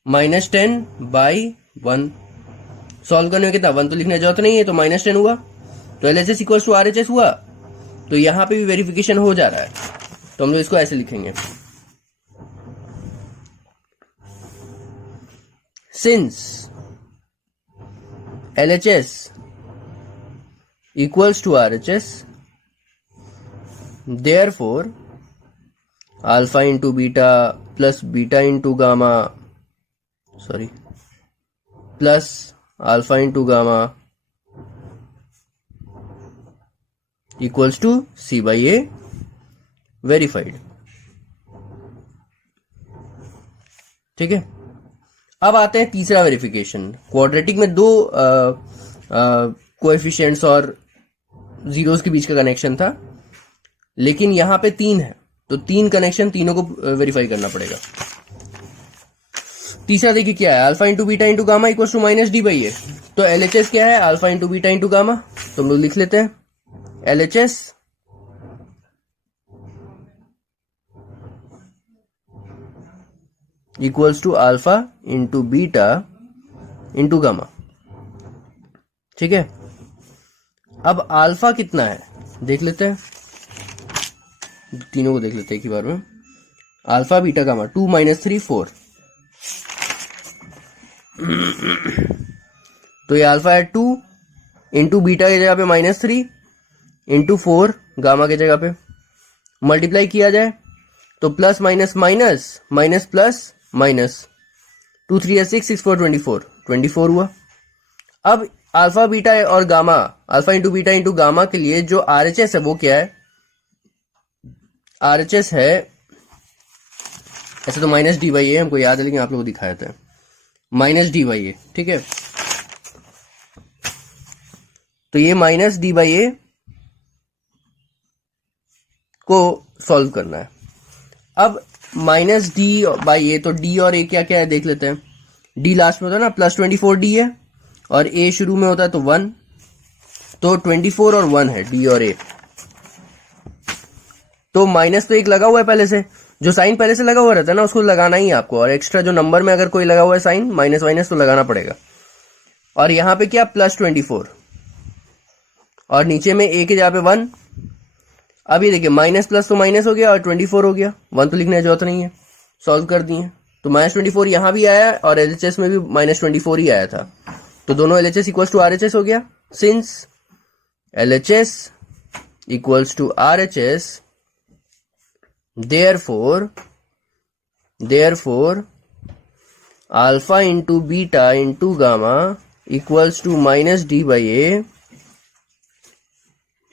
-10/1। सॉल्व करने में कितना 1 तो लिखने की जरूरत नहीं है, तो -10 हुआ, तो LHS इक्वल टू RHS हुआ। तो यहां पे भी वेरिफिकेशन हो जा रहा है, तो हम लोग इसको ऐसे लिखेंगे, since LHS equals to RHS, therefore alpha into beta plus beta into gamma, plus alpha into gamma equals to C/A verified। ठीक है। अब आते हैं तीसरा वेरिफिकेशन। क्वाड्रेटिक में दो कोएफिशिएंट्स और जीरोस के बीच का कनेक्शन था, लेकिन यहां पे 3 है, तो 3 कनेक्शन तीनों को वेरीफाई करना पड़ेगा। तीसरा देखिए क्या है, alpha into beta into gamma equal to -D/A। तो LHS क्या है, alpha into beta into gamma, तो हम लोग लिख लेते हैं LHS equals to alpha into beta into gamma. ठीक है। अब अल्फा कितना है देख लेते हैं, तीनों को देख लेते हैं एक ही बार में। अल्फा बीटा गामा 2 - 3 4, तो ये अल्फा है 2 इंटू बीटा की जगह पे -3 इंटू 4 गामा की जगह पे, मल्टीप्लाई किया जाए तो plus minus minus minus plus minus, 2 3 6 6 4 24 हुआ। अब अल्फा बीटा और gamma, alpha into beta into gamma के लिए जो RHS है वो क्या है, RHS है ऐसे तो -D/A हमको याद है, लेकिन आप लोगों को दिखाया था -D/A। ठीक है, तो ये -D/A को सॉल्व करना है। अब -D/A, तो D और A क्या क्या है देख लेते हैं। D लास्ट में होता है ना, +24D है, और A शुरू में होता है तो 1, तो 24 और 1 है D और A। तो माइनस तो एक लगा हुआ है पहले से, जो साइन पहले से लगा हुआ रहता है ना उसको लगाना ही है आपको, और एक्स्ट्रा जो नंबर में अगर कोई लगा हुआ है साइन माइनस माइनस तो लगाना पड़ेगा। और यहां पे क्या +24 और नीचे में A के जगह पे 1। अब ये देखिए माइनस प्लस तो माइनस हो गया और 24 हो गया, 1 तो लिखने की जरूरत नहीं है, सॉल्व कर दिए। तो -24 यहां भी आया और LHS में भी -24 ही आया था, तो दोनों LHS इक्वल्स टू RHS हो गया। Since LHS equals to RHS, therefore alpha into beta into gamma equals to -D/A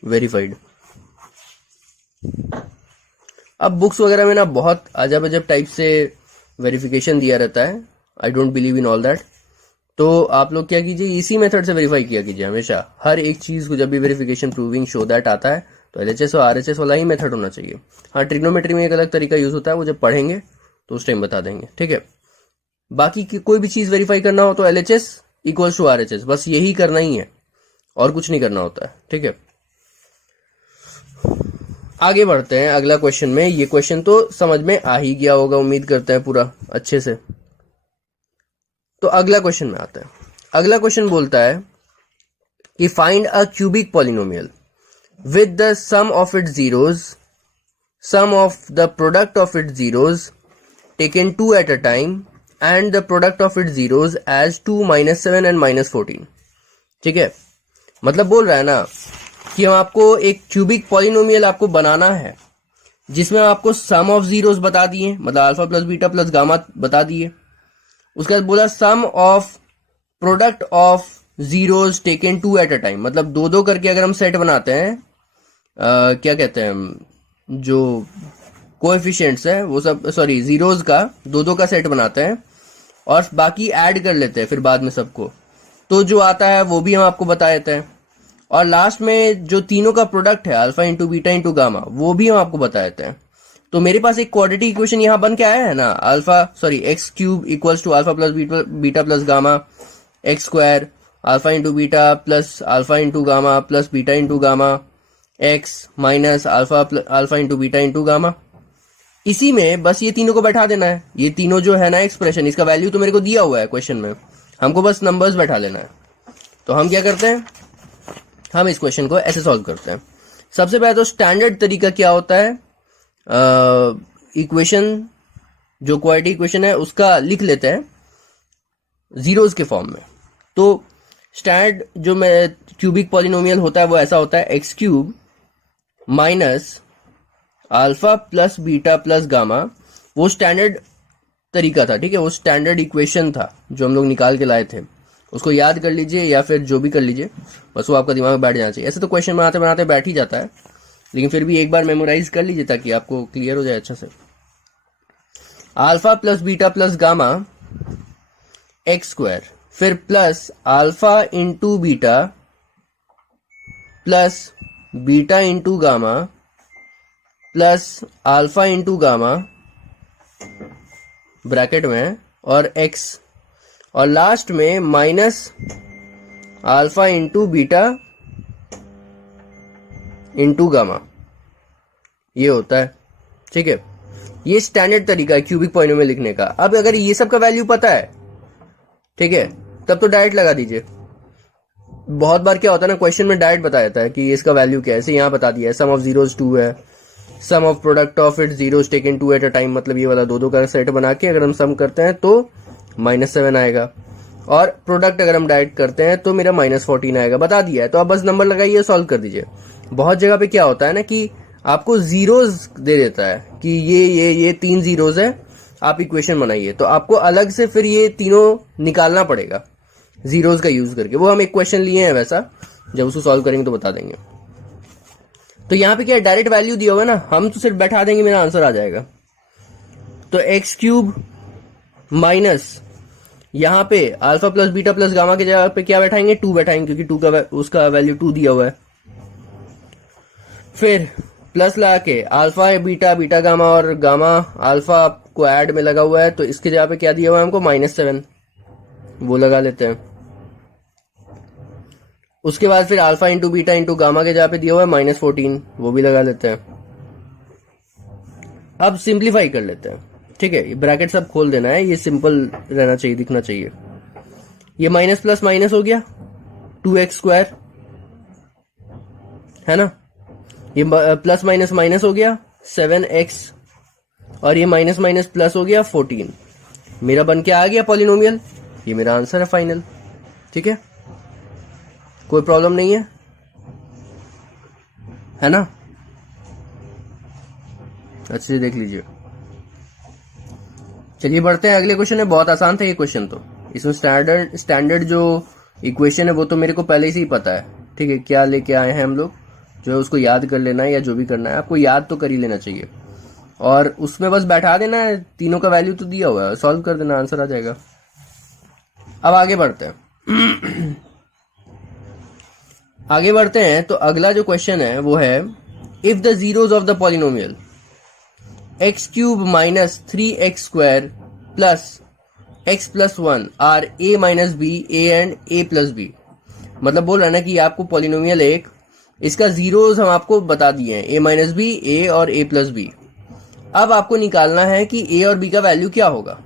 verified. अब बुक्स वगैरह में ना बहुत अजब अजब टाइप से वेरिफिकेशन दिया रहता है, I don't believe in all that. तो आप लोग क्या कीजिए, इसी मेथड से वेरीफाई किया कीजिए हमेशा। हर एक चीज को जब भी वेरिफिकेशन प्रूविंग शो दैट आता है तो LHS और RHS वाला ही मेथड होना चाहिए। हाँ, ट्रिग्नोमेट्री में एक अलग तरीका यूज होता है, वो जब पढ़ेंगे तो उस टाइम बता देंगे। ठीक है, बाकी की कोई भी चीज वेरीफाई करना हो तो LHS इक्वल्स टू RHS, बस यही करना ही है और कुछ नहीं करना होता है। ठीक है, आगे बढ़ते हैं अगला क्वेश्चन में। ये क्वेश्चन तो समझ में आ ही गया होगा, उम्मीद करते हैं पूरा अच्छे से। तो अगला क्वेश्चन में आता है। अगला क्वेश्चन बोलता है कि find a cubic polynomial with the sum of its zeros, sum of the product of its zeros taken 2 at a time and the product of its zeros as 2 -7 and -14। ठीक है, मतलब बोल रहा है ना कि हम आपको एक क्यूबिक पॉलिनोमियल आपको बनाना है जिसमें आपको सम ऑफ जीरोस बता दिए, मतलब alpha plus beta plus gamma बता दिए। उसके बाद बोला sum of product of zeros taken 2 at a time, मतलब दो दो करके अगर हम सेट बनाते हैं, क्या कहते हैं हम, जो कोएफिशिएंट्स है वो सब, सॉरी जीरोज का दो दो का सेट बनाते हैं और बाकी ऐड कर लेते हैं फिर बाद में सबको, तो जो आता है वो भी हम आपको बता देते हैं। और लास्ट में जो तीनों का प्रोडक्ट है alpha into beta into gamma, वो भी हम आपको बता देते हैं। तो मेरे पास एक क्वाड्रेटिक इक्वेशन यहाँ बन के आया है ना, x cube equals to alpha plus beta plus gamma x square alpha into beta plus alpha into gamma plus beta into gamma x minus alpha into beta into gamma. इसी में बस ये तीनों को बैठा देना है। ये तीनों जो है ना एक्सप्रेशन, इसका वैल्यू तो मेरे को दिया हुआ है क्वेश्चन में, हमको बस नंबर्स बैठा लेना है। तो हम क्या करते हैं, हम इस क्वेश्चन को ऐसे सॉल्व करते हैं। सबसे पहले तो स्टैंडर्ड तरीका क्या होता है, इक्वेशन जो क्वाड्रेटिक इक्वेशन है उसका लिख लेते हैं जीरोज के फॉर्म में। तो स्टैंडर्ड जो क्यूबिक पॉलिनोमियल होता है वो ऐसा होता है, x cube minus alpha plus beta plus gamma, वो स्टैंडर्ड तरीका था, ठीक है, वो स्टैंडर्ड इक्वेशन था जो हम लोग निकाल के लाए थे। उसको याद कर लीजिए या फिर जो भी कर लीजिए, बस वो आपका दिमाग में बैठ जाना चाहिए। ऐसे तो क्वेश्चन बनाते बनाते बैठ ही जाता है, लेकिन फिर भी एक बार मेमोराइज कर लीजिए ताकि आपको क्लियर हो जाए अच्छा से। Alpha plus beta plus gamma x square, फिर plus alpha into beta plus beta into gamma plus alpha into gamma bracket में और एक्स, और लास्ट में minus alpha into beta into gamma, ये होता है, ठीक है। ये स्टैंडर्ड तरीका है क्यूबिक पॉलिनोमियल लिखने का। अब अगर ये सब का वैल्यू पता है, ठीक है, तब तो डायरेक्ट लगा दीजिए। बहुत बार क्या होता है ना, क्वेश्चन में डायरेक्ट बताया जाता है कि इसका वैल्यू क्या है, ऐसे यहाँ बता दिया है, सम ऑफ जीरोज 2 है, sum of product of it zeros taken 2 at a time, मतलब ये वाला दो दो का सेट बना के अगर हम सम करते हैं तो -7 आएगा, और प्रोडक्ट अगर हम डायरेक्ट करते हैं तो मेरा -14 आएगा, बता दिया है। तो आप बस नंबर लगाइए, सॉल्व कर दीजिए। बहुत जगह पे क्या होता है ना कि आपको जीरोज दे देता है कि ये 3 जीरोज है, आप इक्वेशन बनाइए, तो आपको अलग से फिर ये तीनों निकालना पड़ेगा जीरोज का यूज करके। वो हम एक क्वेश्चन लिए हैं वैसा, जब उसको सॉल्व करेंगे तो बता देंगे। तो यहाँ पे क्या डायरेक्ट वैल्यू दिया हुआ है ना, हम तो सिर्फ बैठा देंगे, मेरा आंसर आ जाएगा। तो एक्स क्यूब माइनस यहाँ पे alpha plus beta plus gamma के जगह पे क्या बैठाएंगे, 2 बैठाएंगे, क्योंकि 2 का उसका वैल्यू 2 दिया हुआ है। फिर प्लस लगा के अल्फा बीटा बीटा गामा और गामा अल्फा को ऐड में लगा हुआ है, तो इसके जगह पे क्या दिया हुआ है हमको, -7, वो लगा लेते हैं। उसके बाद फिर alpha into beta into gamma के जगह पे दिया हुआ है -14, वो भी लगा लेते हैं। अब सिंप्लीफाई कर लेते हैं, ठीक है, ब्रैकेट सब खोल देना है, ये सिंपल रहना चाहिए, दिखना चाहिए। ये माइनस प्लस माइनस हो गया 2x स्क्वायर, है ना, ये प्लस माइनस माइनस हो गया 7x, और ये माइनस माइनस प्लस हो गया 14। मेरा बन के आ गया पॉलिनोमियल, ये मेरा आंसर है फाइनल, ठीक है, कोई प्रॉब्लम नहीं है ना, अच्छे से देख लीजिए। चलिए बढ़ते हैं, अगले क्वेश्चन है, बहुत आसान था ये क्वेश्चन, तो इसमें स्टैंडर्ड जो इक्वेशन है वो तो मेरे को पहले से ही पता है, ठीक है, क्या लेके आए हैं हम लोग, जो है उसको याद कर लेना है, या जो भी करना है आपको याद तो कर ही लेना चाहिए, और उसमें बस बैठा देना है, तीनों का वैल्यू तो दिया हुआ है, सॉल्व कर देना, आंसर आ जाएगा। अब आगे बढ़ते हैं आगे बढ़ते हैं, तो अगला जो क्वेश्चन है वो है, if the zeros of the polynomial x cube minus 3x square plus x plus 1 are a minus b a and a plus b, मतलब बोल रहा है ना कि आपको पॉलिनोमियल एक, इसका जीरोज हम आपको बता दिए हैं, a माइनस बी, a और a प्लस बी। अब आपको निकालना है कि a और b का वैल्यू क्या होगा।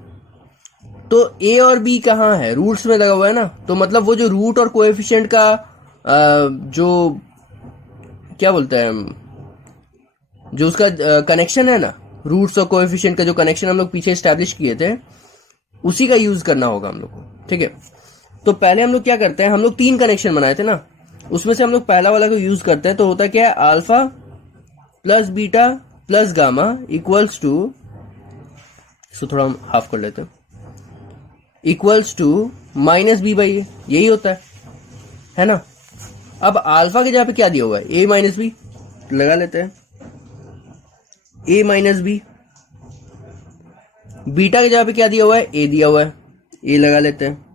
तो a और b कहाँ है, रूट्स में लगा हुआ है ना, तो मतलब वो जो रूट और कोएफिशिएंट का जो क्या बोलते हैं, जो उसका कनेक्शन है ना, रूट्स और कोएफिशिएंट का जो कनेक्शन हम लोग पीछे एस्टैब्लिश किए थे, उसी का यूज करना होगा हम लोग को, ठीक है। तो पहले हम लोग क्या करते हैं, हम लोग 3 कनेक्शन बनाए थे ना, उसमें से हम लोग पहला वाला को यूज करते हैं। तो होता क्या है, alpha plus beta plus gamma equals to, इसको थोड़ा हम हाफ कर लेते हैं, इक्वल्स टू -b/a, यही होता है, है ना। अब अल्फा के जगह पे क्या दिया हुआ है, ए माइनस बी, लगा लेते हैं ए माइनस बी। बीटा के जगह पे क्या दिया हुआ है, ए दिया हुआ है, ए लगा लेते हैं।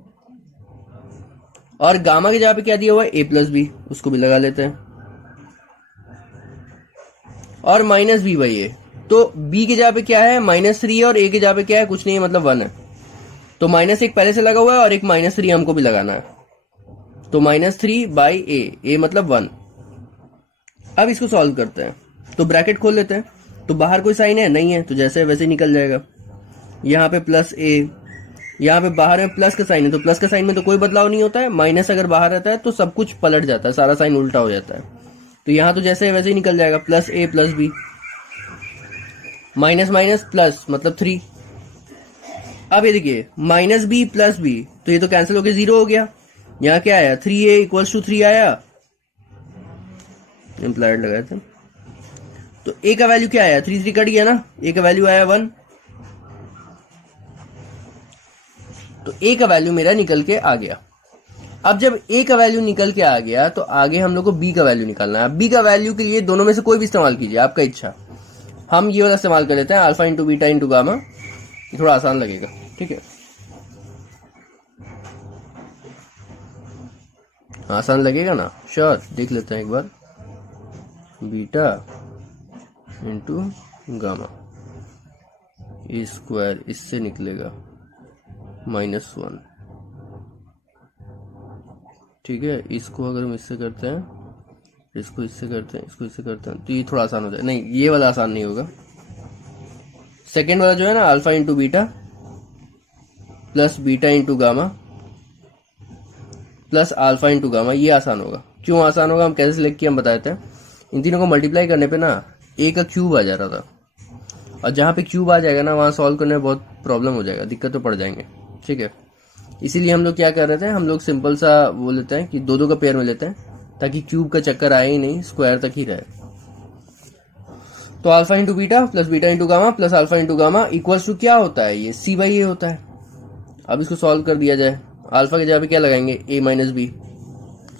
और गामा के जगह पे क्या दिया हुआ है, ए प्लस बी, उसको भी लगा लेते हैं। और माइनस बी बाई ए, तो बी की जगह पे क्या है, -3 है, और ए की जगह पे क्या है, कुछ नहीं है, मतलब 1 है। तो -1 पहले से लगा हुआ है और एक -3 हमको भी लगाना है, तो -3 बाई ए मतलब 1। अब इसको सॉल्व करते हैं, तो ब्रैकेट खोल लेते हैं। तो बाहर कोई साइन है नहीं है, तो जैसे वैसे निकल जाएगा। यहाँ पे प्लस ए, यहाँ पे बाहर में प्लस का साइन है, तो प्लस का साइन में तो कोई बदलाव नहीं होता है। माइनस अगर बाहर रहता है तो सब कुछ पलट जाता है, सारा साइन उल्टा हो जाता है। तो यहाँ तो जैसे वैसे ही निकल जाएगा, plus a plus b, minus minus plus मतलब 3। अब ये देखिए माइनस बी प्लस बी, तो ये तो कैंसिल होकर 0 हो गया। यहाँ क्या आया, 3a इक्वल्स टू 3 आया, इम्प्लाइड लगाए थे। तो a का वैल्यू क्या आया, 3 कट गया ना, a का वैल्यू आया 1। तो a का वैल्यू मेरा निकल के आ गया। अब जब a का वैल्यू निकल के आ गया तो आगे हम लोग को b का वैल्यू निकालना है। b का वैल्यू के लिए दोनों में से कोई भी इस्तेमाल कीजिए, आपका इच्छा। हम ये वाला इस्तेमाल कर लेते हैं, alpha into beta into gamma, थोड़ा आसान लगेगा, ठीक है। आसान लगेगा ना, श्योर। देख लेते हैं एक बार, बीटा इंटू गामा, ए स्क्वायर इससे निकलेगा -1, ठीक है। इसको अगर हम इससे करते हैं, इसको इससे करते हैं, इसको इससे करते हैं, तो ये थोड़ा आसान हो जाए। नहीं, ये वाला आसान नहीं होगा। सेकेंड वाला जो है ना, alpha into beta plus beta into gamma plus alpha into gamma, ये आसान होगा। क्यों आसान होगा, हम कैसे सिलेक्ट किया हम बताते हैं। इन तीनों को मल्टीप्लाई करने पे ना ए का क्यूब आ जा रहा था, और जहाँ पे क्यूब आ जाएगा ना, वहाँ सॉल्व करने में बहुत प्रॉब्लम हो जाएगा, दिक्कत तो पड़ जाएंगे, ठीक है। इसीलिए हम लोग क्या कर रहे थे, हम लोग सिंपल सा वो लेते हैं कि 2-2 का पेयर में लेते हैं, ताकि क्यूब का चक्कर आए ही नहीं, स्क्वायर तक ही रहे। तो alpha into beta plus beta into gamma plus alpha into gamma equals to क्या होता है, ये c बाई ए होता है। अब इसको सॉल्व कर दिया जाए। अल्फा के जगह पे क्या लगाएंगे, a माइनस बी,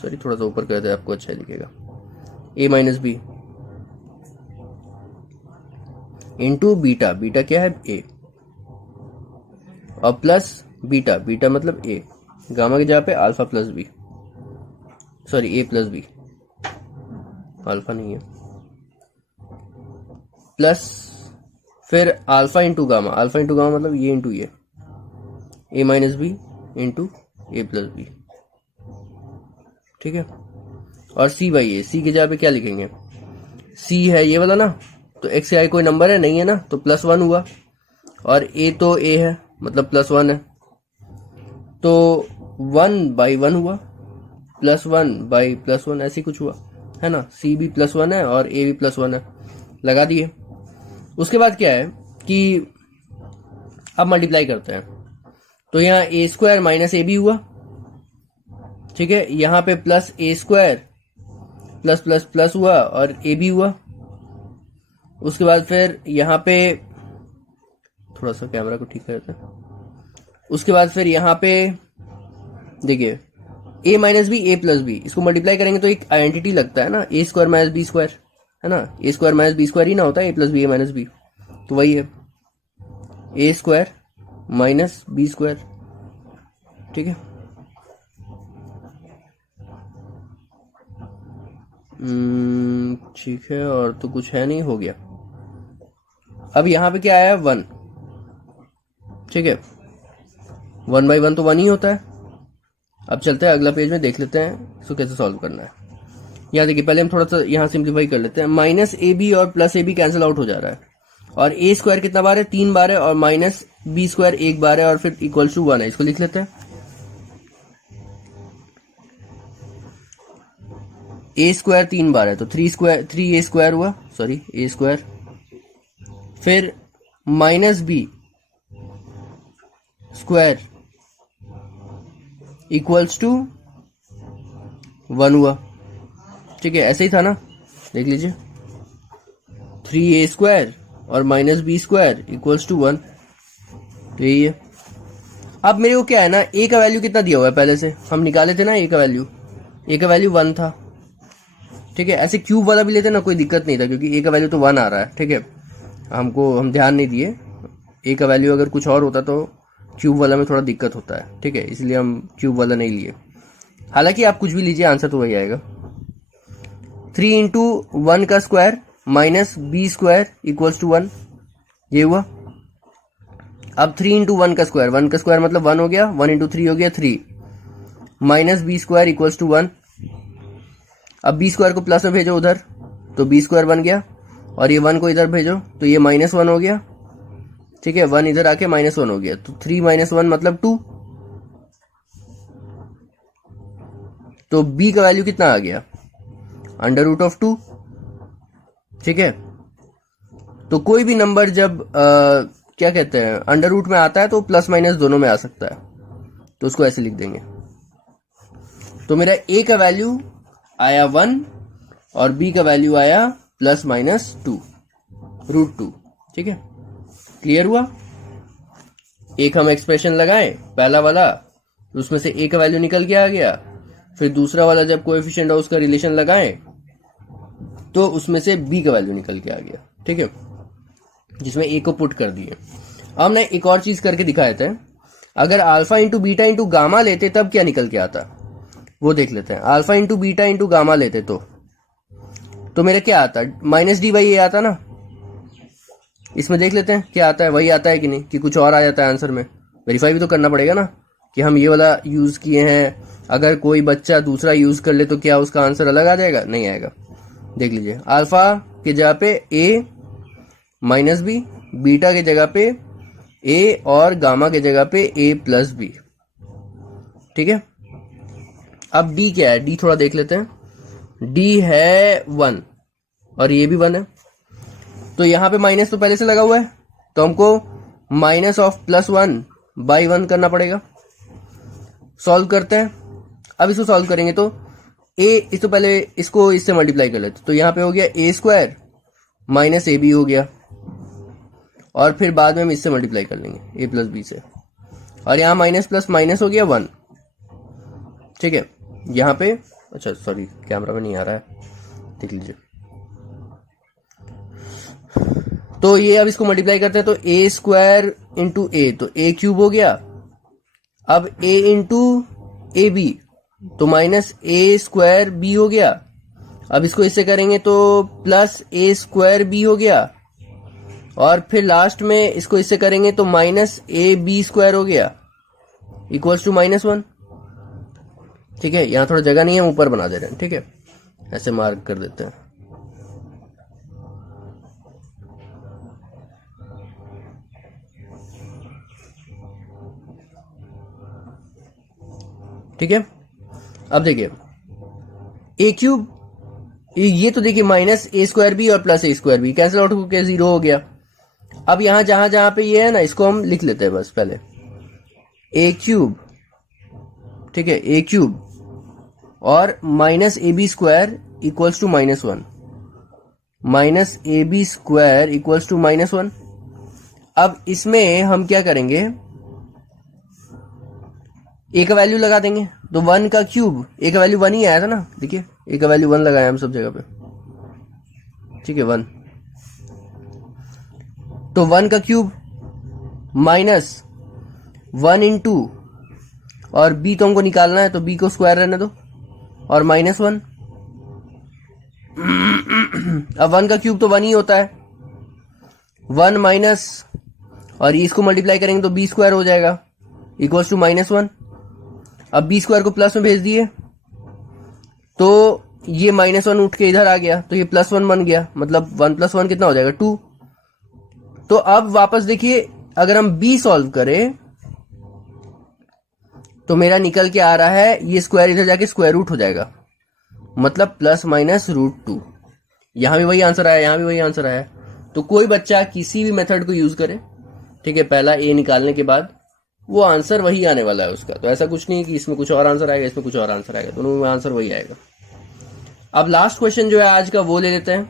सॉरी थोड़ा सा ऊपर कर दे, आपको अच्छा लिखेगा, a minus b into beta, beta क्या है a, और प्लस बीटा, बीटा मतलब a, गामा की जगह पे alpha plus b, sorry a plus b, alpha नहीं है, प्लस फिर alpha into gamma, alpha into gamma मतलब ये इंटू ये, a minus b into a plus b, ठीक है। और c बाई ए, c की जगह पे क्या लिखेंगे, c है ये वाला ना, तो x से आगे कोई नंबर है नहीं है ना, तो +1 हुआ, और a तो a है मतलब +1 है, तो 1/1 हुआ, +1 बाई +1 ऐसे कुछ हुआ, है ना। c भी +1 है और a भी +1 है, लगा दिए। उसके बाद क्या है कि अब मल्टीप्लाई करते हैं, तो यहाँ a square minus a b हुआ, ठीक है। यहाँ पे plus a square plus plus plus हुआ और ए बी हुआ। उसके बाद फिर यहाँ पे थोड़ा सा कैमरा को ठीक करते हैं। उसके बाद फिर यहाँ पे देखिए a minus b a plus b, इसको मल्टीप्लाई करेंगे तो एक आइडेंटिटी लगता है ना, a square minus b square, है ना। a square minus b square ही ना होता है, a plus b a minus b, तो वही है a square minus b square, ठीक है। ठीक है, और तो कुछ है नहीं, हो गया। अब यहाँ पे क्या आया, 1, ठीक है। 1/1 तो 1 ही होता है। अब चलते हैं अगला पेज में, देख लेते हैं इसको कैसे सॉल्व करना है। यहाँ देखिए पहले हम थोड़ा सा यहाँ सिंप्लीफाई कर लेते हैं। माइनस ए बी और plus a b cancel out हो जा रहा है, और ए स्क्वायर कितना बार है, 3 बार है, और माइनस बी स्क्वायर 1 बार है, और फिर इक्वल टू 1 है। इसको लिख लेते हैं, ए स्क्वायर 3 बार है तो 3 ए स्क्वायर हुआ, सॉरी ए स्क्वायर, फिर minus b square equals to 1 हुआ, ठीक है। ऐसे ही था ना, देख लीजिए 3a स्क्वायर और minus b square equals to 1, यही है। अब मेरे को क्या है ना, a का वैल्यू कितना दिया हुआ है, पहले से हम निकाले थे ना a का वैल्यू, ए का वैल्यू 1 था, ठीक है। ऐसे क्यूब वाला भी लेते ना कोई दिक्कत नहीं था, क्योंकि ए का वैल्यू तो 1 आ रहा है, ठीक है। हम ध्यान नहीं दिए, ए का वैल्यू अगर कुछ और होता तो क्यूब वाला में थोड़ा दिक्कत होता है, ठीक है, इसलिए हम क्यूब वाला नहीं लिए। हालांकि आप कुछ भी लीजिए आंसर तो वही आएगा। 3 इंटू 1 का square minus b square equals to 1, ये हुआ। अब 3 इंटू 1 का स्क्वायर, 1 का स्क्वायर मतलब 1 हो गया, 1 इंटू 3 हो गया 3, minus b square equals to 1। अब बी स्क्वायर को प्लस में भेजो उधर, तो बी स्क्वायर बन गया, और ये 1 को इधर भेजो तो ये -1 हो गया, ठीक है। 1 इधर आके -1 हो गया, तो 3 - 1 मतलब 2। तो b का वैल्यू कितना आ गया, √2, ठीक है। तो कोई भी नंबर जब क्या कहते हैं अंडर रूट में आता है तो प्लस माइनस दोनों में आ सकता है, तो उसको ऐसे लिख देंगे। तो मेरा a का वैल्यू आया 1 और b का वैल्यू आया ±2 √2, ठीक है। क्लियर हुआ। एक हम एक्सप्रेशन लगाए पहला वाला, उसमें से a का वैल्यू निकल के आ गया, फिर दूसरा वाला जब कोएफिशिएंट है उसका रिलेशन लगाए तो उसमें से b का वैल्यू निकल के आ गया, ठीक है, जिसमें a को पुट कर दिए। अब हमने एक और चीज करके दिखाए थे, अगर alpha into beta into gamma लेते तब क्या निकल के आता, वो देख लेते हैं। Alpha into beta into gamma लेते तो मेरा क्या आता, -d/a आता ना। इसमें देख लेते हैं क्या आता है, वही आता है कि नहीं, कि कुछ और आ जाता है आंसर में। वेरीफाई भी तो करना पड़ेगा ना कि हम ये वाला यूज किए हैं, अगर कोई बच्चा दूसरा यूज कर ले तो क्या उसका आंसर अलग आ जाएगा, नहीं आएगा। देख लीजिए, अल्फा की जगह पे a - b, बीटा की जगह पे a और गामा की जगह पे a + b, ठीक है। अब d क्या है, d थोड़ा देख लेते हैं। d है 1 और ये भी 1 है, तो यहां पे माइनस तो पहले से लगा हुआ है, तो हमको -(+1/1) करना पड़ेगा। सॉल्व करते हैं। अब इसको सॉल्व करेंगे तो इस तो पहले इसको इससे मल्टीप्लाई कर लेते, तो यहाँ पे हो गया a² -ab हो गया, और फिर बाद में हम इससे मल्टीप्लाई कर लेंगे a + b से, और यहाँ माइनस प्लस माइनस हो गया 1, ठीक है। यहाँ पे अच्छा सॉरी कैमरा में नहीं आ रहा है, देख लीजिए। तो ये अब इसको मल्टीप्लाई करते हैं तो a² इंटू a, तो a³ हो गया। अब a इंटू ab तो -a² b हो गया। अब इसको इससे करेंगे तो +a² b हो गया, और फिर लास्ट में इसको इससे करेंगे तो -ab² हो गया इक्वल्स टू -1, ठीक है। यहां थोड़ा जगह नहीं है, ऊपर बना दे रहे हैं, ठीक है, ऐसे मार्क कर देते हैं। ठीक है। अब देखिए a³ ये तो देखिए -a² b और +a² b कैंसिल आउट होकर 0 हो गया। अब यहां जहां जहां पे ये है ना, इसको हम लिख लेते हैं बस पहले a³, ठीक है, a³ और -ab² equals to -1, -ab² equals to -1। अब इसमें हम क्या करेंगे, a का वैल्यू लगा देंगे, तो 1 का क्यूब, a का वैल्यू 1 ही आया था ना, देखिए a का वैल्यू 1 लगाया हम सब जगह पे, ठीक है 1। तो 1 का क्यूब -1 इंटू, और b तो हमको निकालना है तो b को स्क्वायर रहने दो, और -1। अब 1 का क्यूब तो 1 ही होता है, 1 माइनस, और इसको मल्टीप्लाई करेंगे तो b² हो जाएगा इक्वल्स टू -1। अब b² को प्लस में भेज दिए तो ये -1 उठ के इधर आ गया, तो ये +1 बन गया, मतलब 1 + 1 कितना हो जाएगा 2। तो अब वापस देखिए, अगर हम b सॉल्व करें तो मेरा निकल के आ रहा है, ये स्क्वायर इधर जाके स्क्वायर रूट हो जाएगा, मतलब ±√2। यहां भी वही आंसर आया, यहां भी वही आंसर आया। तो कोई बच्चा किसी भी मेथड को यूज करे, ठीक है, पहला a निकालने के बाद वो आंसर वही आने वाला है उसका। तो ऐसा कुछ नहीं कि इसमें कुछ और आंसर आएगा, इसमें कुछ और आंसर आएगा, दोनों में आंसर वही आएगा। अब लास्ट क्वेश्चन जो है आज का वो ले लेते हैं।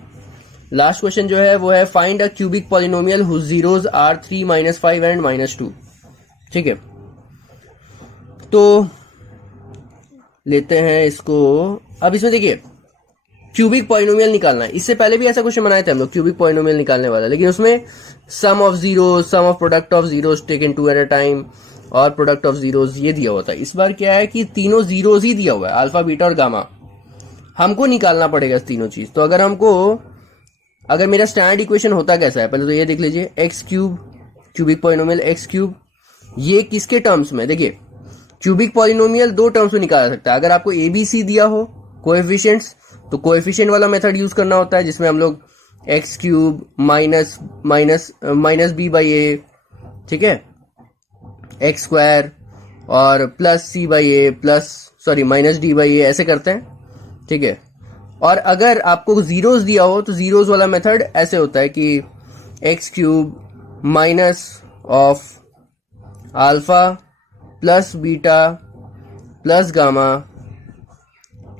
लास्ट क्वेश्चन जो है वो है find a cubic polynomial whose zeros are 3, -5 and -2, ठीक है। तो लेते हैं इसको। अब इसमें देखिए क्यूबिक पॉलिनोमियल निकालना है। इससे पहले भी ऐसा क्वेश्चन बनाए थे हम लोग क्यूबिक पॉलिनोमियल निकालने वाला, लेकिन उसमें sum of zeros, sum of product of zeros taken two at a time और प्रोडक्ट ऑफ जीरोस ये दिया हुआ था। इस बार क्या है कि तीनों जीरोस ही दिया हुआ है, अल्फा बीटा और गामा। हमको निकालना पड़ेगा तीनों चीज। तो अगर मेरा स्टैंडर्ड इक्वेशन होता कैसा है, पहले तो ये देख लीजिए, x cube, cubic polynomial x cube, ये किसके टर्म्स में, देखिए क्यूबिक पॉलिनोमियल दो टर्म्स में निकाला जा सकता है। अगर आपको एबीसी दिया हो कोएफिशिएंट्स, तो कोएफिशिएंट वाला मेथड यूज करना होता है, जिसमें हम लोग x cube minus b by a, ठीक है, एक्स स्क्वायर और plus c by a minus d by a ऐसे करते हैं, ठीक है। और अगर आपको जीरोस दिया हो तो जीरोस वाला मेथड ऐसे होता है कि x cube minus of alpha plus beta plus gamma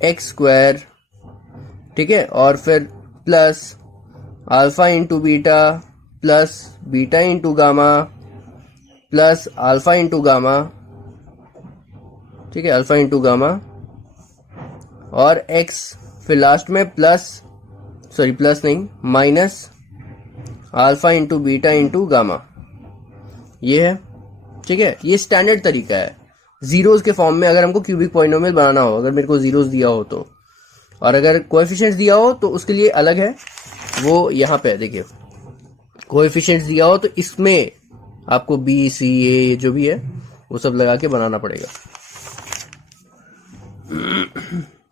x square, ठीक है, और फिर plus alpha into beta plus beta into gamma plus alpha into gamma, ठीक है, अल्फा इंटू गामा, और एक्स फिर लास्ट में प्लस नहीं minus alpha into beta into gamma, ये है, ठीक है। ये स्टैंडर्ड तरीका है जीरोस के फॉर्म में अगर हमको क्यूबिक पॉलिनोमियल बनाना हो, अगर मेरे को जीरोस दिया हो तो। और अगर कोएफिशिएंट्स दिया हो तो उसके लिए अलग है, वो यहाँ पे है, देखिए कोएफिशिएंट्स दिया हो तो इसमें आपको बी सी ए जो भी है वो सब लगा के बनाना पड़ेगा,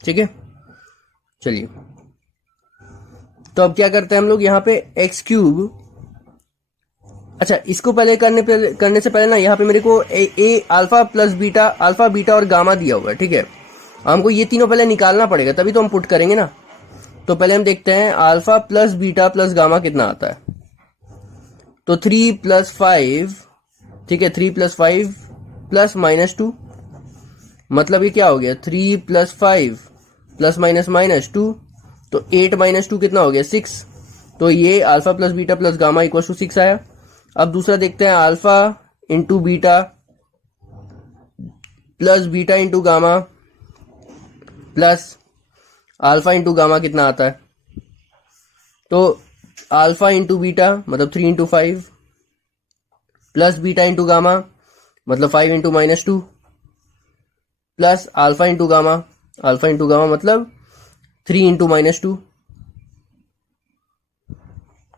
ठीक है। चलिए, तो अब क्या करते हैं हम लोग यहाँ पे एक्स क्यूब। अच्छा, इसको करने से पहले ना यहाँ पे मेरे को a alpha plus beta, alpha beta और गामा दिया हुआ है, ठीक है। हमको ये तीनों पहले निकालना पड़ेगा, तभी तो हम पुट करेंगे ना। तो पहले हम देखते हैं alpha plus beta plus gamma कितना आता है। तो 3 + 5, ठीक है, 3 + 5 प्लस -2, मतलब ये क्या हो गया 3 + 5 प्लस -2, तो 8 - 2 कितना हो गया 6। तो ये alpha plus beta plus gamma equal to 6 आया। अब दूसरा देखते हैं alpha into beta plus beta into gamma plus alpha into gamma कितना आता है। तो अल्फा इंटू बीटा मतलब 3 × 5 प्लस बीटा इंटू गामा मतलब 5 × -2 प्लस अल्फा इंटू गामा मतलब 3 × -2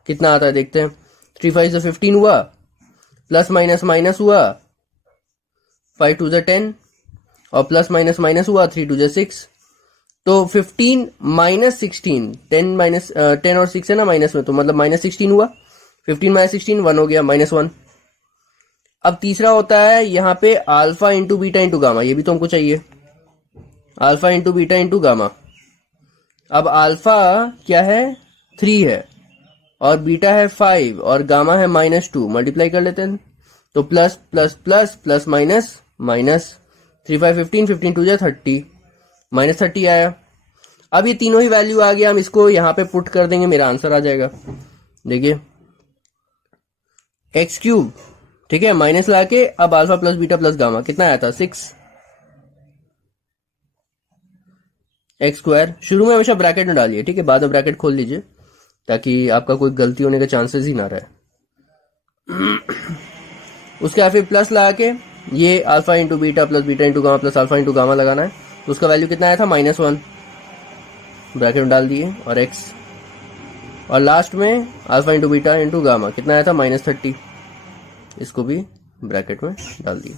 कितना आता है देखते हैं। 3 × 5 = 15 हुआ, प्लस माइनस माइनस हुआ 5 × 2 = 10 और प्लस माइनस माइनस हुआ 3 × 2 = 6। तो 15 - 16, 10 और 6 है ना माइनस में, तो मतलब -16 हुआ। 15 - 16 1 हो गया -1। अब तीसरा होता है यहाँ पे alpha into beta into gamma, ये भी तो हमको चाहिए, alpha into beta into gamma. अब अल्फा क्या है 3 है और बीटा है 5 और गामा है -2, मल्टीप्लाई कर लेते हैं। तो plus plus plus plus minus minus 3 × 5 = 15, 15 × 2 = 30, -30 आया। अब ये तीनों ही वैल्यू आ गया, हम इसको यहाँ पे पुट कर देंगे, मेरा आंसर आ जाएगा। देखिए एक्स क्यूब, ठीक है, माइनस ला के अब alpha plus beta plus gamma कितना आया था 6, एक्स स्क्वायर। शुरू में हमेशा ब्रैकेट में डालिए, ठीक है, बाद में ब्रैकेट खोल लीजिए ताकि आपका कोई गलती होने का चांसेस ही ना रहे। उसके बाद फिर प्लस लगा के ये alpha into beta plus beta into gamma plus alpha into gamma लगाना है। तो उसका वैल्यू कितना आया था -1, ब्रैकेट में डाल दिए, और एक्स, और लास्ट में alpha into beta into gamma कितना आया था -30, इसको भी ब्रैकेट में डाल दिए।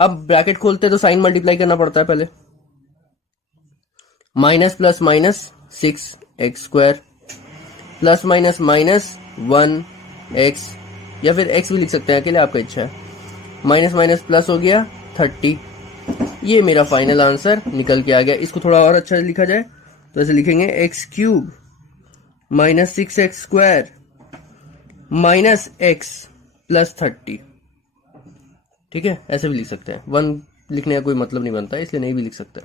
अब ब्रैकेट खोलते तो साइन मल्टीप्लाई करना पड़ता है पहले, minus plus minus 6x² plus minus minus 1x, या फिर x भी लिख सकते हैं अकेले, आपका इच्छा है। माइनस माइनस प्लस हो गया 30। ये मेरा फाइनल आंसर निकल के आ गया। इसको थोड़ा और अच्छा लिखा जाए तो ऐसे लिखेंगे x³ minus 6x² minus x plus 30, ठीक है, ऐसे भी लिख सकते हैं। 1 लिखने का कोई मतलब नहीं बनता है, इसलिए नहीं भी लिख सकते।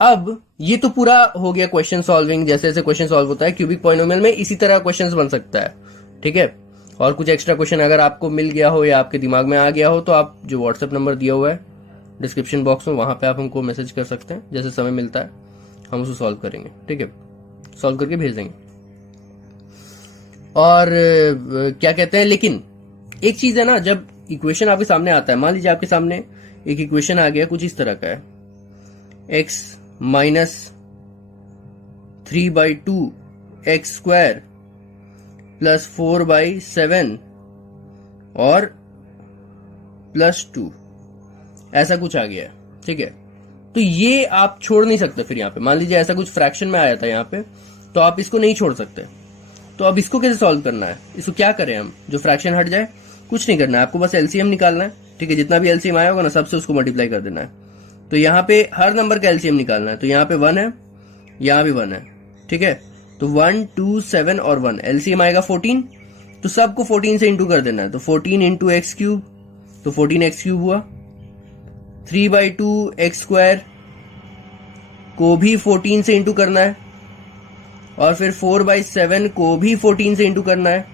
अब ये तो पूरा हो गया क्वेश्चन सॉल्विंग, जैसे जैसे क्वेश्चन सॉल्व होता है क्यूबिक पॉलिनोमियल में इसी तरह क्वेश्चंस बन सकता है, ठीक है। और कुछ एक्स्ट्रा क्वेश्चन अगर आपको मिल गया हो या आपके दिमाग में आ गया हो तो आप जो व्हाट्सएप नंबर दिया हुआ है डिस्क्रिप्शन बॉक्स में, वहां पे आप हमको मैसेज कर सकते हैं। जैसे समय मिलता है हम उसको सॉल्व करेंगे, ठीक है, सॉल्व करके भेज देंगे। और क्या कहते हैं, लेकिन एक चीज है ना, जब इक्वेशन आपके सामने आता है, मान लीजिए आपके सामने एक इक्वेशन आ गया कुछ इस तरह का है, x minus 3/2 x square plus 4/7 और प्लस 2, ऐसा कुछ आ गया है, ठीक है। तो ये आप छोड़ नहीं सकते। फिर यहाँ पे मान लीजिए ऐसा कुछ फ्रैक्शन में आया था यहाँ पे, तो आप इसको नहीं छोड़ सकते। तो अब इसको कैसे सॉल्व करना है, इसको क्या करें हम, जो फ्रैक्शन हट जाए, कुछ नहीं करना है, आपको बस एलसीएम निकालना है, ठीक है। जितना भी एलसीएम आया होगा ना, सबसे उसको मल्टीप्लाई कर देना है। तो यहाँ पे हर नंबर का एलसीएम निकालना है। तो यहाँ पे 1 है, यहाँ भी 1 है, ठीक है। तो 1, 2, 7 और 1, एलसीएम आएगा 14। तो सबको 14 से इंटू कर देना है। तो 14 इंटू एक्स क्यूब, तो 14 एक्स क्यूब हुआ। 3/2 एक्स स्क्वायर को भी 14 से इंटू करना है, और फिर 4/7 को भी 14 से इंटू करना है,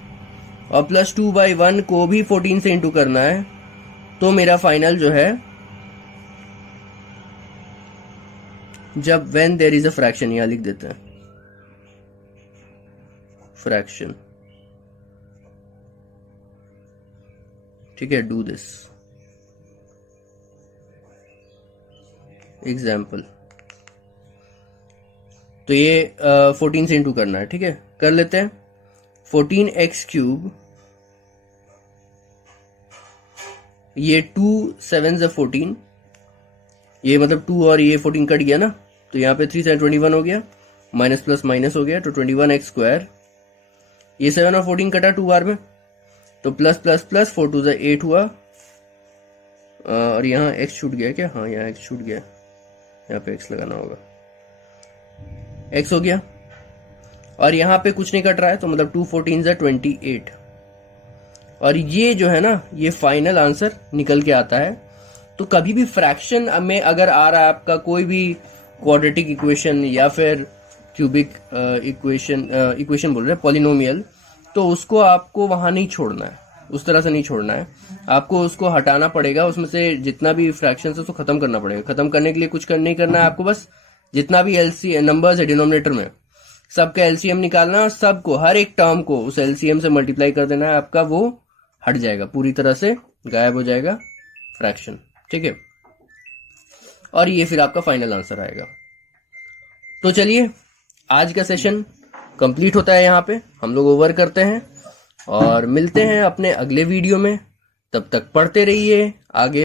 और प्लस 2/1 को भी 14 से इंटू करना है। तो मेरा फाइनल जो है, जब when there is a fraction, यहां लिख देते हैं फ्रैक्शन, ठीक है। Do this example. तो ये 14 से इंटू करना है, ठीक है, कर लेते हैं। 14 एक्स क्यूब, ये 2 7 से 14, ये मतलब 2 और ये 14 कट गया ना, तो यहाँ पे 3 से 21 हो गया, माइनस प्लस माइनस हो गया, तो 21 एक्स स्क्वायर। ये 7 और 14 कटा 2 बार में, तो प्लस प्लस प्लस 4 2 से 8 हुआ, और यहाँ एक्स छूट गया क्या, हाँ यहाँ एक्स छूट गया, यहाँ पे एक्स लगाना होगा, एक्स हो गया। और यहाँ पे कुछ नहीं कट रहा है, तो मतलब 2 14 से 28, और ये जो है ना, ये फाइनल आंसर निकल के आता है। तो कभी भी फ्रैक्शन में अगर आ रहा है आपका कोई भी क्वाड्रेटिक इक्वेशन या फिर क्यूबिक इक्वेशन बोल रहे हैं, पॉलिनोमियल, तो उसको आपको वहां नहीं छोड़ना है, उस तरह से नहीं छोड़ना है, आपको उसको हटाना पड़ेगा, उसमें से जितना भी फ्रैक्शन है उसको खत्म करना पड़ेगा। खत्म करने के लिए कुछ नहीं करना है आपको, बस जितना भी नंबर्स है डिनोमिनेटर में, सबका एलसीएम निकालना है, सबको हर एक टर्म को उस एलसीएम से मल्टीप्लाई कर देना है, आपका वो हट जाएगा, पूरी तरह से गायब हो जाएगा फ्रैक्शन, ठीक है। और ये फिर आपका फाइनल आंसर आएगा। तो चलिए, आज का सेशन कंप्लीट होता है, यहाँ पे हम लोग ओवर करते हैं और मिलते हैं अपने अगले वीडियो में। तब तक पढ़ते रहिए आगे।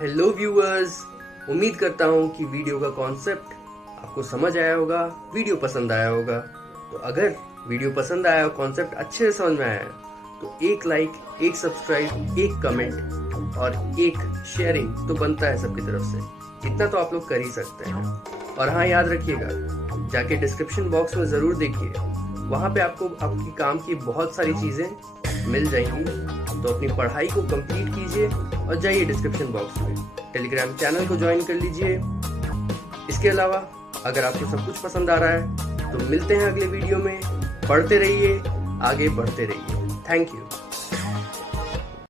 हेलो व्यूअर्स, उम्मीद करता हूँ कि वीडियो का कॉन्सेप्ट आपको समझ आया होगा, वीडियो पसंद आया होगा। तो अगर वीडियो पसंद आया और कॉन्सेप्ट अच्छे से समझ में आया है, तो एक लाइक, एक सब्सक्राइब, एक कमेंट और एक शेयरिंग तो बनता है सबकी तरफ से। इतना तो आप लोग कर ही सकते हैं। और हाँ, याद रखिएगा, जाके डिस्क्रिप्शन बॉक्स में जरूर देखिए, वहाँ पे आपको आपकी काम की बहुत सारी चीजें मिल जाएंगी। तो अपनी पढ़ाई को कंप्लीट कीजिए और जाइए डिस्क्रिप्शन बॉक्स में, टेलीग्राम चैनल को ज्वाइन कर लीजिए। इसके अलावा अगर आपको सब कुछ पसंद आ रहा है तो मिलते हैं अगले वीडियो में। पढ़ते रहिए, आगे बढ़ते रहिए। Thank you.